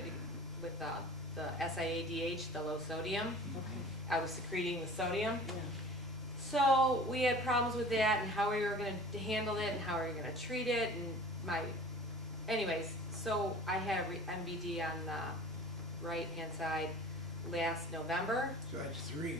with the SIADH, the low sodium. Okay. I was secreting the sodium. Yeah. So we had problems with that and how we were going to handle it and how we were going to treat it. And anyways, so I had a MVD on the right-hand side last November. So that's 3.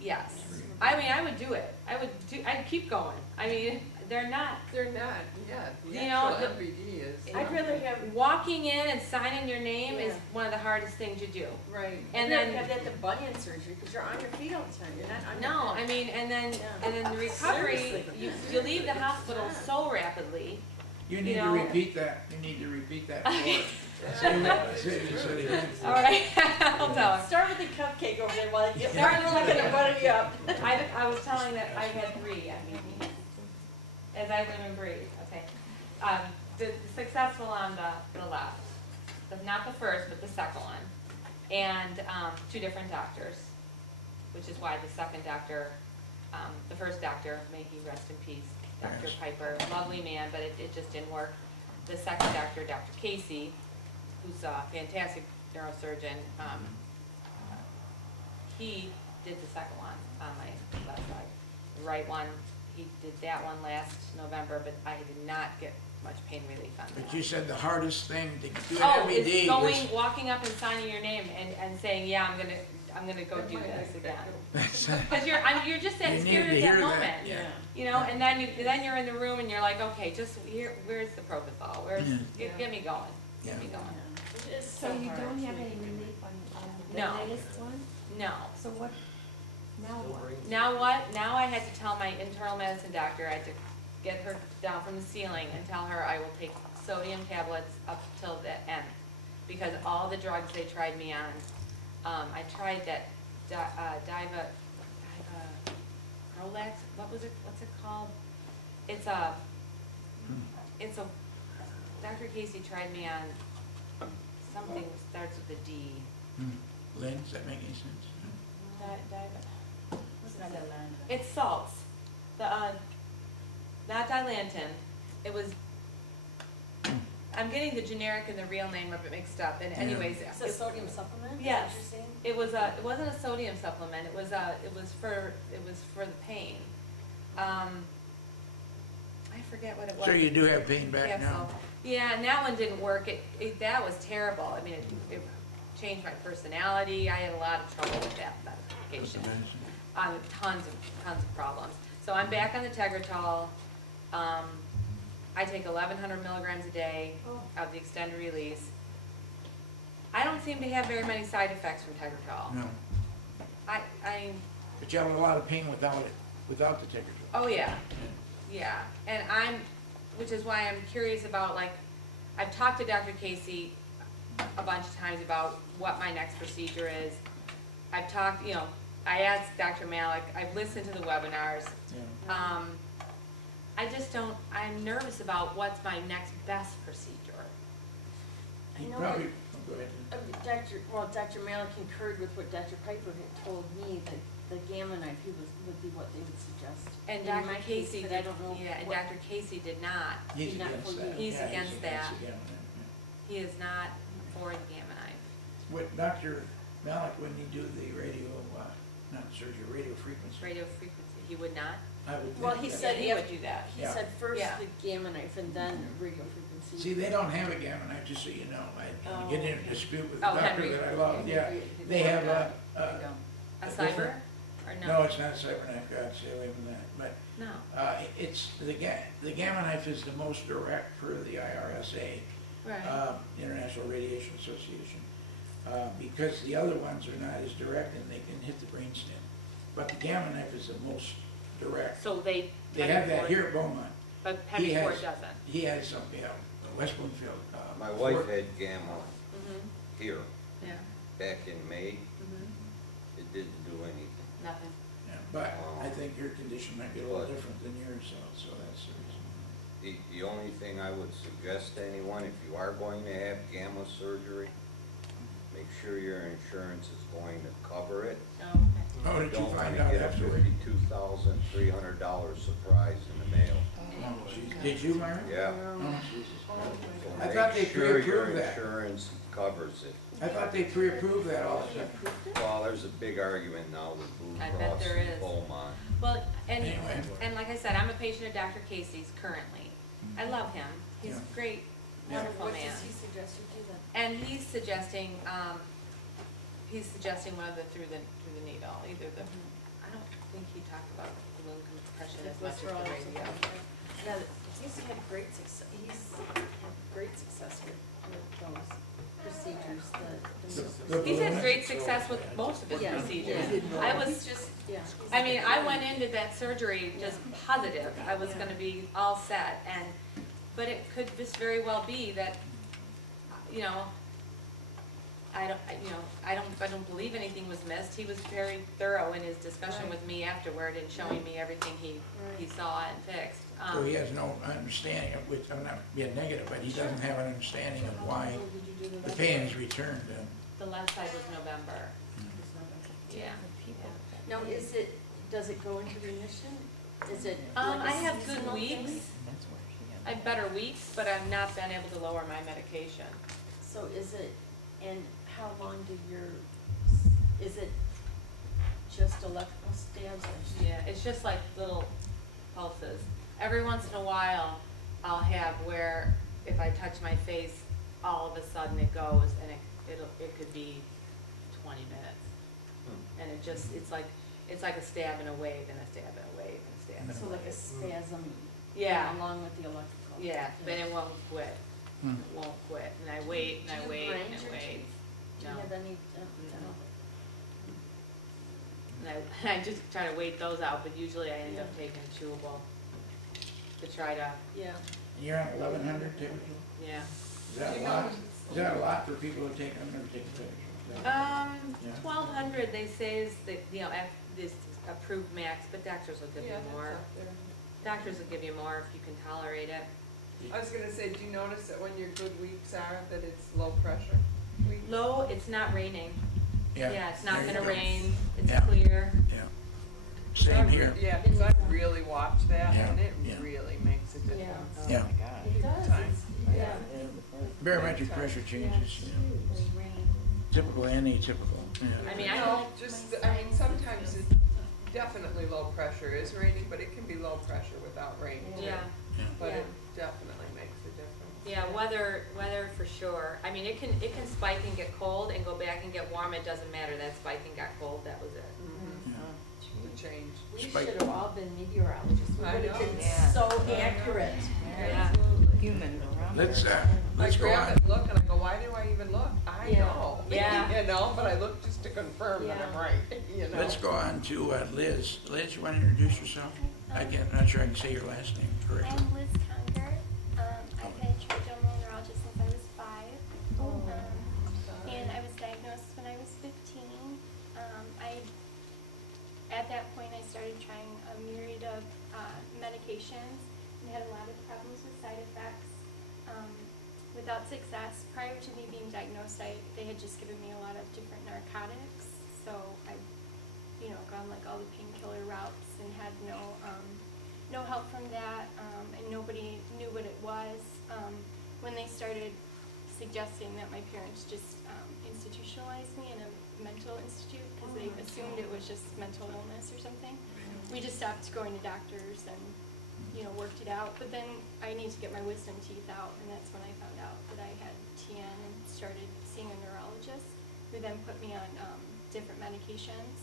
Yes. I mean, I would do it. I'd keep going. I mean, they're not, They're not, yeah, the You know, actual the- MVD is. I'd rather have, walking in and signing your name is Yeah. one of the hardest things you do. right, And I'd then- rather have that than bunion surgery, because you're on your feet all the time, you're not on your No, head. I mean, and then Yeah. the recovery, Seriously. you leave the hospital so rapidly. You need know- to repeat that. You need to repeat that for her. Say what you said again. All right, I'll tell her. Start with the cupcake over there while you Start with looking the- at butter you up. I was telling that I had 3, I mean, as I live and breathe, okay. The successful on the left, not the first, but the second one, and 2 different doctors, which is why the second doctor, the first doctor, may he rest in peace, Dr. Yes. Piper, lovely man, but it just didn't work. The second doctor, Dr. Casey, who's a fantastic neurosurgeon, he did the second one on my left side. The right one, he did that one last November, but I did not get much pain relief on that. But you said the hardest thing to do Oh, an MVD is was... going, walking up and signing your name and saying, yeah, I'm gonna go do this again. Because you're just that You need scared to at hear that that, moment. yeah. You know, and then you're in the room and you're like, okay, just where's the propofol? Get me going. Get me going. It is So you don't have any relief on the No. latest one? No. So what, now Still what? brings- Now what? Now I had to tell my internal medicine doctor, I had to get her down from the ceiling and tell her I will take sodium tablets up till the end. Because all the drugs they tried me on, I tried that Prolax, what's it called? It's a, Dr. Casey tried me on something that starts with a D. Lynn, does that make any sense? What's it? It's salts. Not Dilantin. It was I'm getting the generic and the real name of it mixed up, and anyways. It's a sodium supplement? Is Yes. that what you're saying? It wasn't a sodium supplement, it was for the pain. I forget what it was. So you do have pain back Yeah, now? so- yeah, and that one didn't work, that was terrible, I mean, it changed my personality, I had a lot of trouble with that medication. Tons of problems. So I'm back on the Tegretol. I take 1,100 milligrams a day of the extended release. I don't seem to have very many side effects from Tegretol. No. I But you have a lot of pain without it, without the Tegretol. oh yeah, and which is why I'm curious about, like, I've talked to Dr. Casey a bunch of times about what my next procedure is. I've talked, I asked Dr. Malik, I've listened to the webinars. Yeah. I'm nervous about what's my next best procedure. You I know probably, go ahead. Dr. Malik concurred with what Dr. Piper had told me, that the gamma knife would be what they would suggest. And In Dr. my case, Casey but did, I don't know and what- Dr. Casey did not. He's not against for that. you. He's Yeah, against that. the gamma knife, yeah. He is not for the gamma knife. What Dr. Malik, when you do the not surgery, radio frequency, Radio frequency, he would not? I would think. Well, he that- said he would do that. He Yeah. said first Yeah. the gamma knife and then radio frequency. See, they don't have a gamma knife, just so you know. I get in a dispute with the Oh, doctor Henry. that I love, yeah. Henry. They have A a cyber, different- or No, no? it's not a cyberknife, God, stay away from that. But No, it's, the gamma knife is the most direct per the IRSA, right. International Radiation Association, because the other ones are not as direct and they can hit the brainstem. But the gamma knife is the most direct. So they have that here at Beaumont. But He Henry Ford has- doesn't. He has some, West Bloomfield. My wife Ford- had gamma Mm-hmm, here yeah, back in May. mm-hmm, It didn't do anything. nothing. Yeah, but I think your condition might be a little different than yours, so that's the reason. The only thing I would suggest to anyone, if you are going to have gamma surgery, make sure your insurance is going to cover it. Oh, okay. Oh, You did you don't find want to out get a afterward? $52,300 surprise in the mail. Oh, geez. Did you, Myra? Yeah. Oh, Jesus. So I thought they make sure your pre-approved that. insurance covers it. I thought they pre-approved that all the time. Well, there's a big argument now with Blue I bet Cross there and is. Beaumont. Well, Anyway. and like I said, I'm a patient of Dr. Casey's currently. I love him. He's Yeah. a great, Yeah. wonderful What man. does he suggest you do then? And he's suggesting one of the through the needle, either the, I don't think he talked about balloon compression as much as the Glycerol or radio. something like that. Yeah, he's had great success with those procedures, He's had great success with most of his Yeah. procedures. Yeah. I was He's just, yeah. I mean, I went into that surgery just positive I was gonna be all set, but it could just very well be that, I don't believe anything was missed. He was very thorough in his discussion with me afterward and showing me everything he saw and fixed. So he has no understanding of which, I'm not being negative, but he doesn't have an understanding of why the pain is returned. The left side was November, yeah. Now, does it go into remission? Is it? I like a have good seasonal weeks. thing? I have better weeks, but I've not been able to lower my medication. So and how long is it just electrical stabs? Yeah, it's just like little pulses. Every once in a while, I'll have where if I touch my face, all of a sudden it goes, and it could be 20 minutes, and it's like a stab and a wave and a stab and a wave and a stab. And a So like a wave. spasm? Yeah. Along with the electrical? Yeah, but it won't quit. Hmm. It won't quit, and I wait and I wait and I wait. Do you No. have any? And I just try to wait those out, but usually I end up taking chewable to try to, Yeah. You're on 1,100 typically? yeah. Is that a lot? Is that a lot for people who take, I've never taken Tegretol. Yeah. 1,200 they say is the, this approved max, but doctors will give you more. Doctors will give you more if you can tolerate it. I was gonna say, do you notice that when your good weeks are, that it's low pressure weeks? Low, it's not raining. Yeah, it's not There you gonna go. rain, it's Yeah. clear. Yeah. Same here. Yeah, because I really watch that, Yeah, and it yeah. really makes a difference. Yeah. It does. Time. Yeah. Barometric pressure changes, yeah. Typical and atypical, yeah. I mean, sometimes it's definitely low pressure is raining, but it can be low pressure without rain too. Yeah. But Yeah. it definitely makes a difference. Yeah, weather for sure. I mean, it can spike and get cold and go back and get warm. It doesn't matter. That spike and got cold. That was it. The change. We Spike. should have all been meteorologists. We I would have know. been Yeah. so accurate. Yeah. Human Let's I go grab on. it, look, and I go, why do I even look? I Yeah. know. Yeah. You know, but I look just to confirm that I'm right, you know. Let's go on to Liz. Liz, you want to introduce yourself? I'm not sure I can say your last name correctly. I'm Liz Conger. I've had trigeminal neuralgia since I was 5. And I was diagnosed when I was 15. At that point, I started trying a myriad of medications and had a lot of problems with side effects. Without success, prior to me being diagnosed, they had just given me a lot of different narcotics. So I, gone like all the painkiller routes and had no help from that, and nobody knew what it was. When they started suggesting that my parents just institutionalize me in a mental institute because they assumed it was just mental illness or something, we just stopped going to doctors and worked it out. But then I need to get my wisdom teeth out, and that's when I found out that I had TN and started seeing a neurologist who then put me on different medications,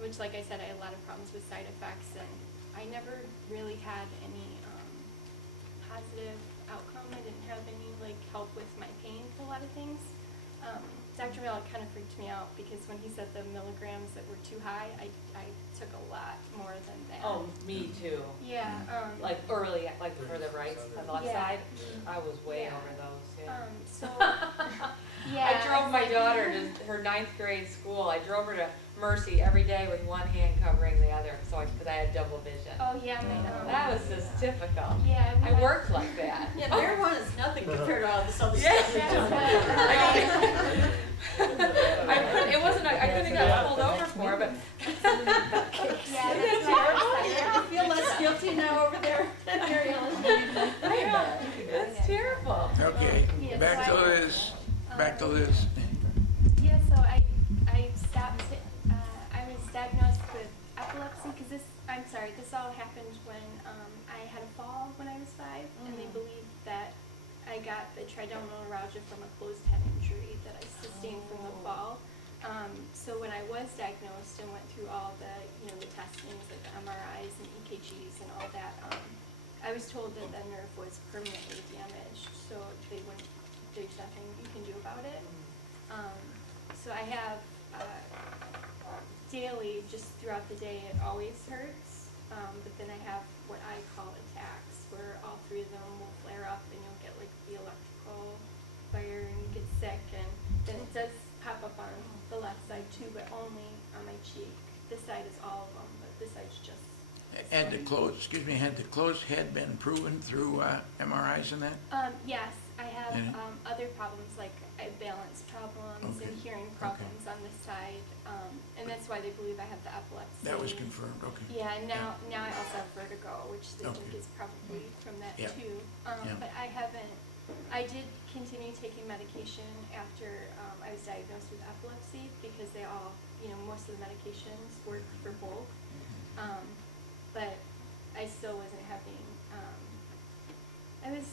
which, like I said, I had a lot of problems with side effects, and I never really had any positive outcome. I didn't have any help with my pain for a lot of things. Dr. Malik kind of freaked me out because when he said the milligrams that were too high, I took a lot more than that. Oh, me too. Yeah. Like early, like for the right, on the left Yeah. side, I was way Yeah. over those. Yeah. So, yeah. I drove my daughter to her 9th grade school. I drove her to Mercy every day with one hand covering the other, because I had double vision. Oh yeah, That was just typical. Yeah. I worked like that. Yeah, marijuana is nothing compared to all this other Yeah. stuff we've done. It wasn't. I couldn't have got pulled over for it, but Yeah, That's terrible. I feel less guilty now over there. Mary Ellen. I know it's terrible. Okay, Yeah, back so to Liz. Back to Liz. Yeah, so I stopped. I was diagnosed with epilepsy because this all happened when I had a fall when I was 5, and they believed that I got the trigeminal neuralgia from a closed head injury that I sustained from the fall. So when I was diagnosed and went through all the the testings like the MRIs and EKGs and all that, I was told that the nerve was permanently damaged, so there's nothing you can do about it. So I have daily, just throughout the day, it always hurts, but then I have what I call attacks, where all 3 of them will flare up and you'll get like the electrical fire and you get sick, and then it does pop up on the left side too, but only on my cheek. This side is all of them, but this side's just... Had the closed head been proven through MRIs and that? Yes, I have Yeah. other problems like I have balance problems Okay. and hearing problems on this side, and that's why they believe I have the epilepsy. That was confirmed, okay. Yeah, and now I also have vertigo, which they think Okay. is probably from that Yeah. too. Yeah. But I did continue taking medication after I was diagnosed with epilepsy because they all, most of the medications work for both. But I still wasn't having, I was,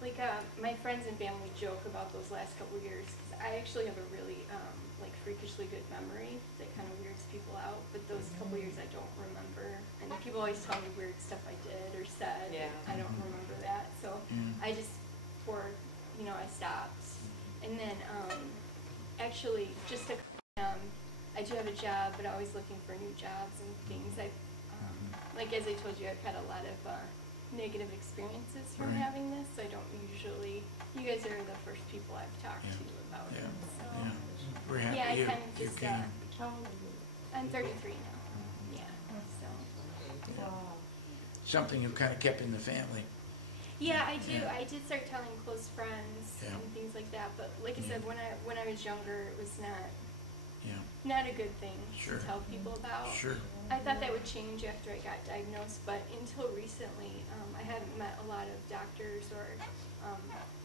like, my friends and family joke about those last couple years, because I actually have a really, freakishly good memory that kind of weirds people out, but those couple years I don't remember, and people always tell me weird stuff I did or said, Yeah. and I don't remember that, so I just, I stopped. And then, actually, just to, I do have a job, but always looking for new jobs and things. Like as I told you, I've had a lot of negative experiences from Right. having this. I don't usually. You guys are the first people I've talked Yeah. to about Yeah. it. So Yeah. We're happy yeah, I you kind of just. came. I'm 33 now. Yeah. So. Something you kind of kept in the family. Yeah, I do. Yeah. I did start telling close friends Yeah. and things like that. But like I Yeah. said, when I was younger, it was Yeah, not a good thing Sure. to tell people about. sure. I thought that would change after I got diagnosed, but until recently, I hadn't met a lot of doctors or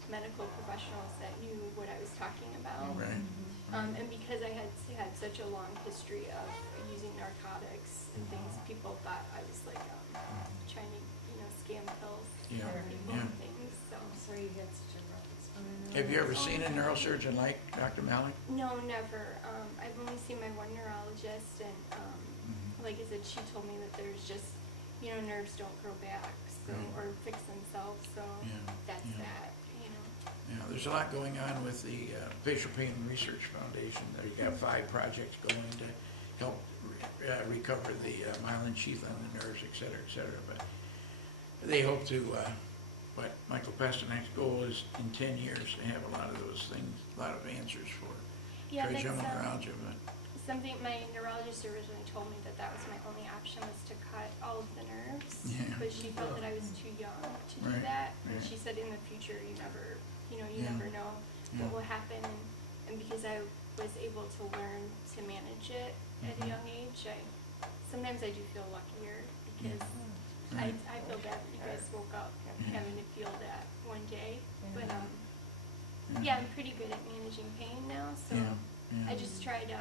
medical professionals that knew what I was talking about. Right. And because I had such a long history of using narcotics and things, people thought I was like trying to, scam pills Yeah, for people yeah. and things. So. I'm sorry you had such a rough experience. Have you ever seen a neurosurgeon like Dr. Malik? No, never. I've only seen my one neurologist, and like I said, she told me that there's just, nerves don't grow back, so or fix themselves. So that's that. Yeah, there's a lot going on with the Facial Pain Research Foundation. They've got 5 projects going to help recover the myelin sheath on the nerves, et cetera, but they hope to, what Michael Pasternak's goal is in 10 years to have a lot of those things, a lot of answers for trigeminal neuralgia. But something my neurologist originally told me that was my only option, was to cut all of the nerves, but she felt that I was too young to do that. And she said in the future you never know what will happen, and because I was able to learn to manage it at a young age, sometimes I do feel luckier, because I feel bad that you guys woke up having to feel that one day, but I'm pretty good at managing pain now, so I just try to,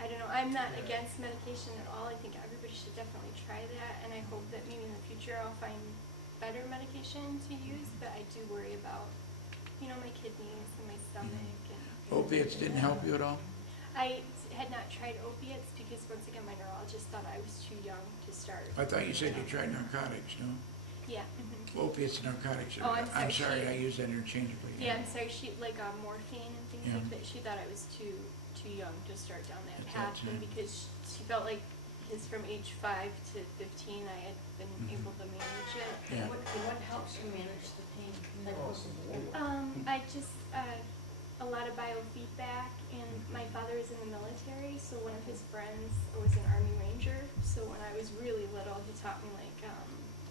I don't know, I'm not against medication at all. I think everybody should definitely try that, and I hope that maybe in the future I'll find better medication to use, but I do worry about, my kidneys and my stomach. And opiates didn't help you at all? I had not tried opiates because, once again, my neurologist thought I was too young to start. I thought you said you tried narcotics, no? Yeah. Opiates and narcotics. Oh, I'm sorry, I use that interchangeably. Yeah, I'm sorry. She morphine and things like that. She thought I was too young to start down that path, and because she felt like, because from age 5 to 15, I had been able to manage it. Yeah. What helps you manage the pain? I just a lot of biofeedback, and my father is in the military, so one of his friends was an Army Ranger. So when I was really little, he taught me like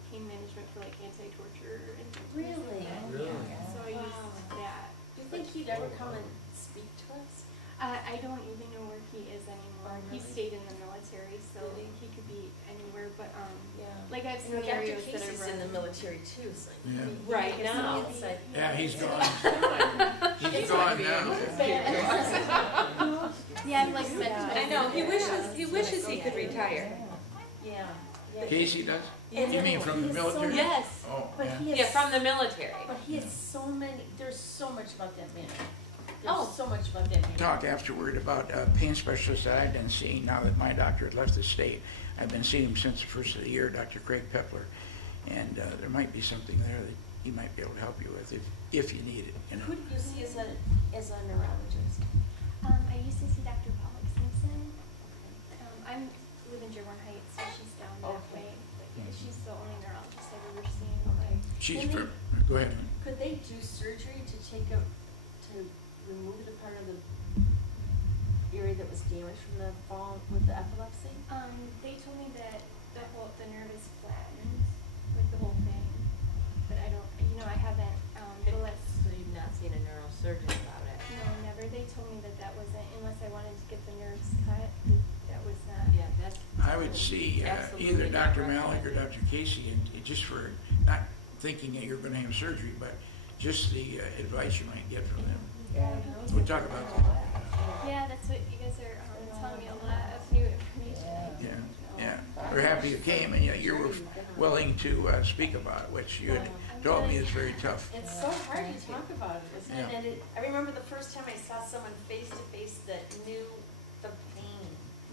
pain management for like anti-torture and things Really? like that. Really? Yeah. So I used that. Do you think he'd ever come and speak to us? I don't even know where he is anymore. Oh, He really? stayed in the military, so Really? he could be anywhere. But Yeah. like I've You know, seen Dr. areas that Casey's I've in the read. military too, so Yeah. Right he now. has insight. Yeah, he's gone. He's gone now. Yeah, I'm like mental. I know, he wishes he could retire. Yeah. Casey does? Yeah. You mean from the military? Yes. Oh, But yeah. he has, Yeah, from the military. But he has so many, there's so much about that man. Oh. There's so much about that man. Talk afterward about pain specialists that I've been seeing now that my doctor had left the state. I've been seeing him since the first of the year, Dr. Craig Pepler, and there might be something there that he might be able to help you with if you need it. Who do you see as a neurologist? I used to see Dr. Pollock Simpson. I live in Dearborn Heights, so she's down that Okay. way. But she's the only neurologist I've ever seen. Okay. She's Can from, go ahead. Could they do surgery to remove the part of the area that was damaged from the fall with the epilepsy? They told me that the nerve is flattened, like the whole thing. But I don't, I haven't, So you've not seen a neurosurgeon about it? no, never. They told me that wasn't, unless I wanted to get the nerves cut, that was not. Yeah, that's. I would see either Absolutely Dr. not Malik or Dr. Casey, and just for not thinking that you're going to have surgery, but just the advice you might get from them. Yeah. We'll talk about that. Yeah, that's what you guys are telling me, a lot of new information. Yeah. We're happy you came, and you were willing to speak about it, which you had told me is very tough. It's so hard to talk about it, isn't it? Yeah. And I remember the first time I saw someone face to face that knew the pain.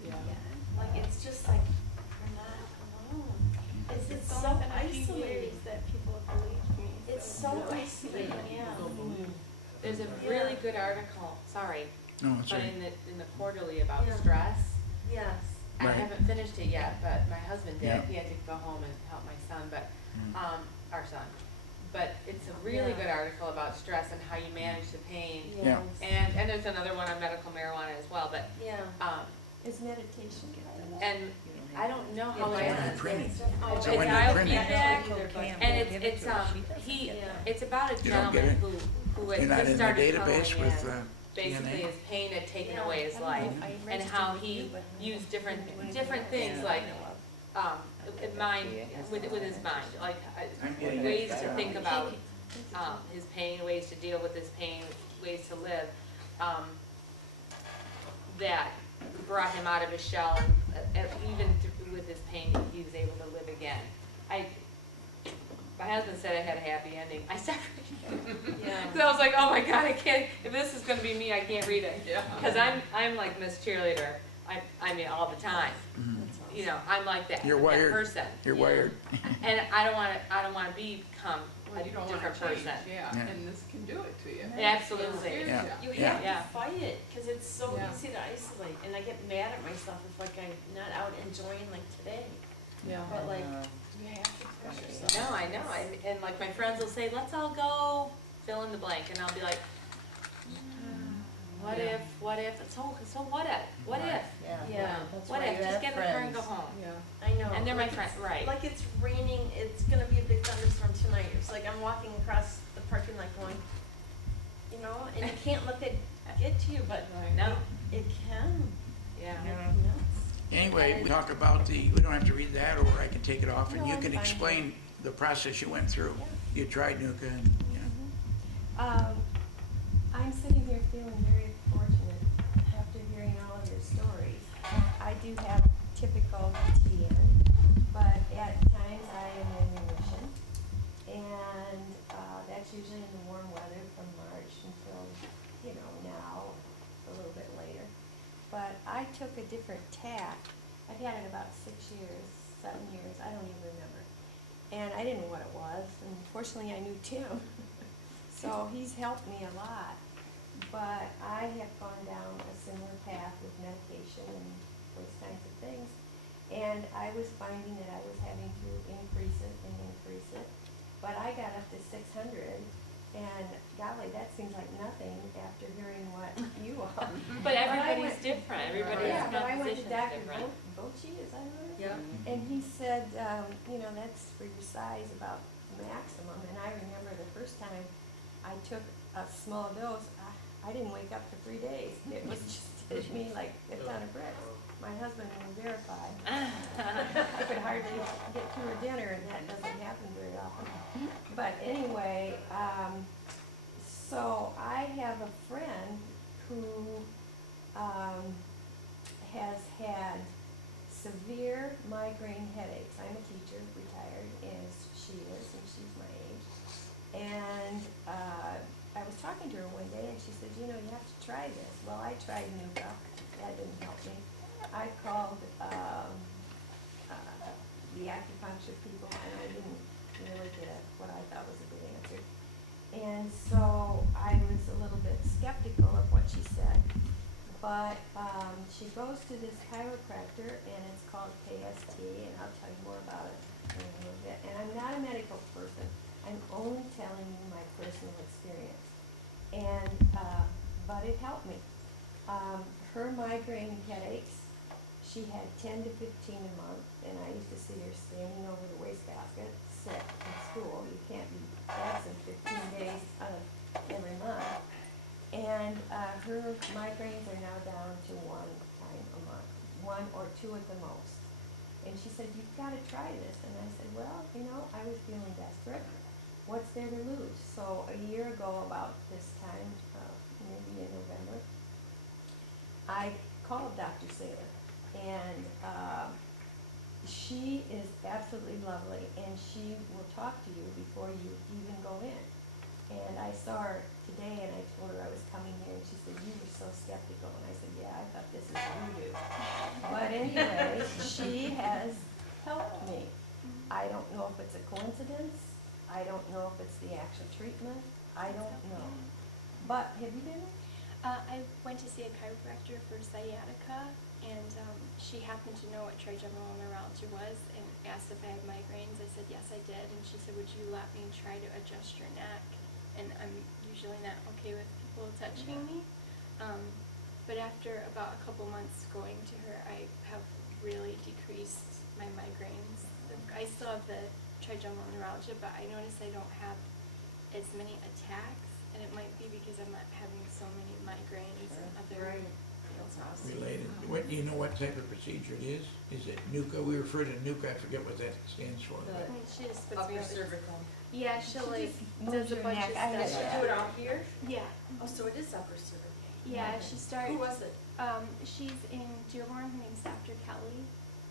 Yeah. Like, it's just like, we're not alone. It's so only been a few isolating. years that people have believed me. It's so isolating, yeah. There's a really good article, sorry, No, it's but right. in the quarterly about Yeah. stress. Yes. I Right. haven't finished it yet, but my husband did. Yeah. He had to go home and help my son, but Mm. our son. But it's a really Yeah. good article about stress and how you manage the pain. Yeah. Yes. And there's another one on medical marijuana as well, but Yeah. Is meditation guided? and I don't know how It's it when you is. print it. Oh, It's it's when you print it. biofeedback, and it's it's about a You don't get gentleman who You're had not just in the started database calling with in. Basically, TNA? his pain had taken away his life, and how he used different things like mind, with his mind, like, I'm getting ways it. to think about, his pain, ways to deal with his pain, ways to live, that brought him out of his shell, and even with his pain, he was able to live again. My husband said I had a happy ending. I said, so I was like, oh my God, I can't, if this is gonna be me, I can't read it. Because I'm like Miss Cheerleader, I mean, all the time. You know, I'm like that, You're that wired. person. You're wired. And I don't wanna become a You don't wanna different change, person. yeah, Yeah. and this can do it to you. Absolutely. Yeah. You Yeah. have Yeah. to fight it, because it's so Yeah. easy to isolate, and I get mad at myself if like I'm not out enjoying like today. Yeah. But like, you have to push yourself. No, I know, and like my friends will say, let's all go fill in the blank, and I'll be like, what Yeah. if, so what if, Yeah. what if, just get in the car and go home. Yeah. I know. And they're my like friends, it's- right. Like it's raining, it's gonna be a big thunderstorm tonight. It's like I'm walking across the parking lot going, you know, and you can't let that get to you, but No, it can. yeah. Anyway, we talk about we don't have to read that, or I can take it off, and No, you I'm can fine. explain the process you went through. You tried Nuka, and, I'm sitting here feeling very fortunate after hearing all of your stories. I do have typical TN, but at times I am in remission. And that's usually in the warm weather from March until, you know, now, a little bit later. But I took a different tack. I've had it about 6 years, 7 years, I don't even remember. And I didn't know what it was, and fortunately I knew Tim. So he's helped me a lot. But I have gone down a similar path with medication and those kinds of things. And I was finding that I was having to increase it. But I got up to 600, and golly, that seems like nothing after hearing what you all. But everybody's different, everybody's Yeah, but I went to composition's Dr. different. Bochi, is that what it is? Yeah. And he said, you know, that's for your size about maximum. And I remember the first time I took a small dose, I didn't wake up for 3 days. It was just hit me like a ton of bricks. My husband will verify. I could hardly get to her dinner, and that doesn't happen very often. But anyway, so I have a friend who has had severe migraine headaches. I'm a teacher, retired, as she is, and she's my age. And I was talking to her one day, and she said, you know, you have to try this. Well, I tried Nuka. That didn't help me. I called the acupuncture people, and I didn't really get what I thought was a good answer. And so I was a little bit skeptical of what she said. But she goes to this chiropractor, and it's called KST, and I'll tell you more about it in a little bit. And I'm not a medical person. I'm only telling you my personal experience. And, but it helped me. Her migraine headaches, she had 10 to 15 a month, and I used to see her standing over the wastebasket, sick in school. You can't be absent 15 days out of every month. And her migraines are now down to 1 time a month, 1 or 2 at the most. And she said, you've got to try this. And I said, well, you know, I was feeling desperate. What's there to lose? So a year ago, about this time, maybe in November, I called Dr. Saylor, and she is absolutely lovely, and she will talk to you before you even go in. And I saw her today, and I told her I was coming here, and she said, you were so skeptical. And I said, yeah, I thought this is voodoo. But anyway, she has helped me. I don't know if it's a coincidence. I don't know if it's the actual treatment. I don't know. But have you been? I went to see a chiropractor for sciatica, and she happened to know what trigeminal neuralgia was and asked if I had migraines. I said, yes, I did. And she said, would you let me try to adjust your neck? And I'm usually not okay with people touching me. But after about a couple months going to her, I have really decreased my migraines. I still have the trigeminal neuralgia, but I notice I don't have as many attacks, and it might be because I'm not having so many migraines and other That's awesome. related. What, do you know what type of procedure it is? Is it NUCA? We refer to NUCA, I forget what that stands for. but- And she just puts Upper me over. cervical. Yeah, she'll like moves does a your bunch neck. of I heard stuff. that. Do it out here? Yeah. Oh, so it is upper cervical. Yeah, she started. Who was it? She's in Dearborn. Her name's Dr. Kelly.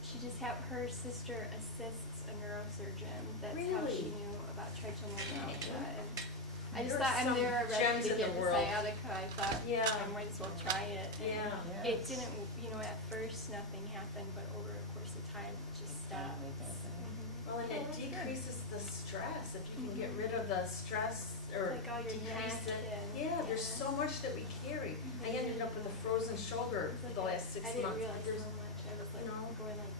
She just had her sister assists a neurosurgeon. That's how she Really? knew about trigeminal neuralgia. And I just There thought are I'm some there already gems to in get the the world. sciatica. I thought Yeah. I might as well try it. And Yeah. It didn't, at first nothing happened, but over a course of time it just stopped. Well, and it decreases the stress, if you can get rid of the stress or Like all your decrease neck it. and- Yeah, there's so much that we carry. I ended up with a frozen shoulder for the last 6 I didn't months. realize There's how much. I was like No. going like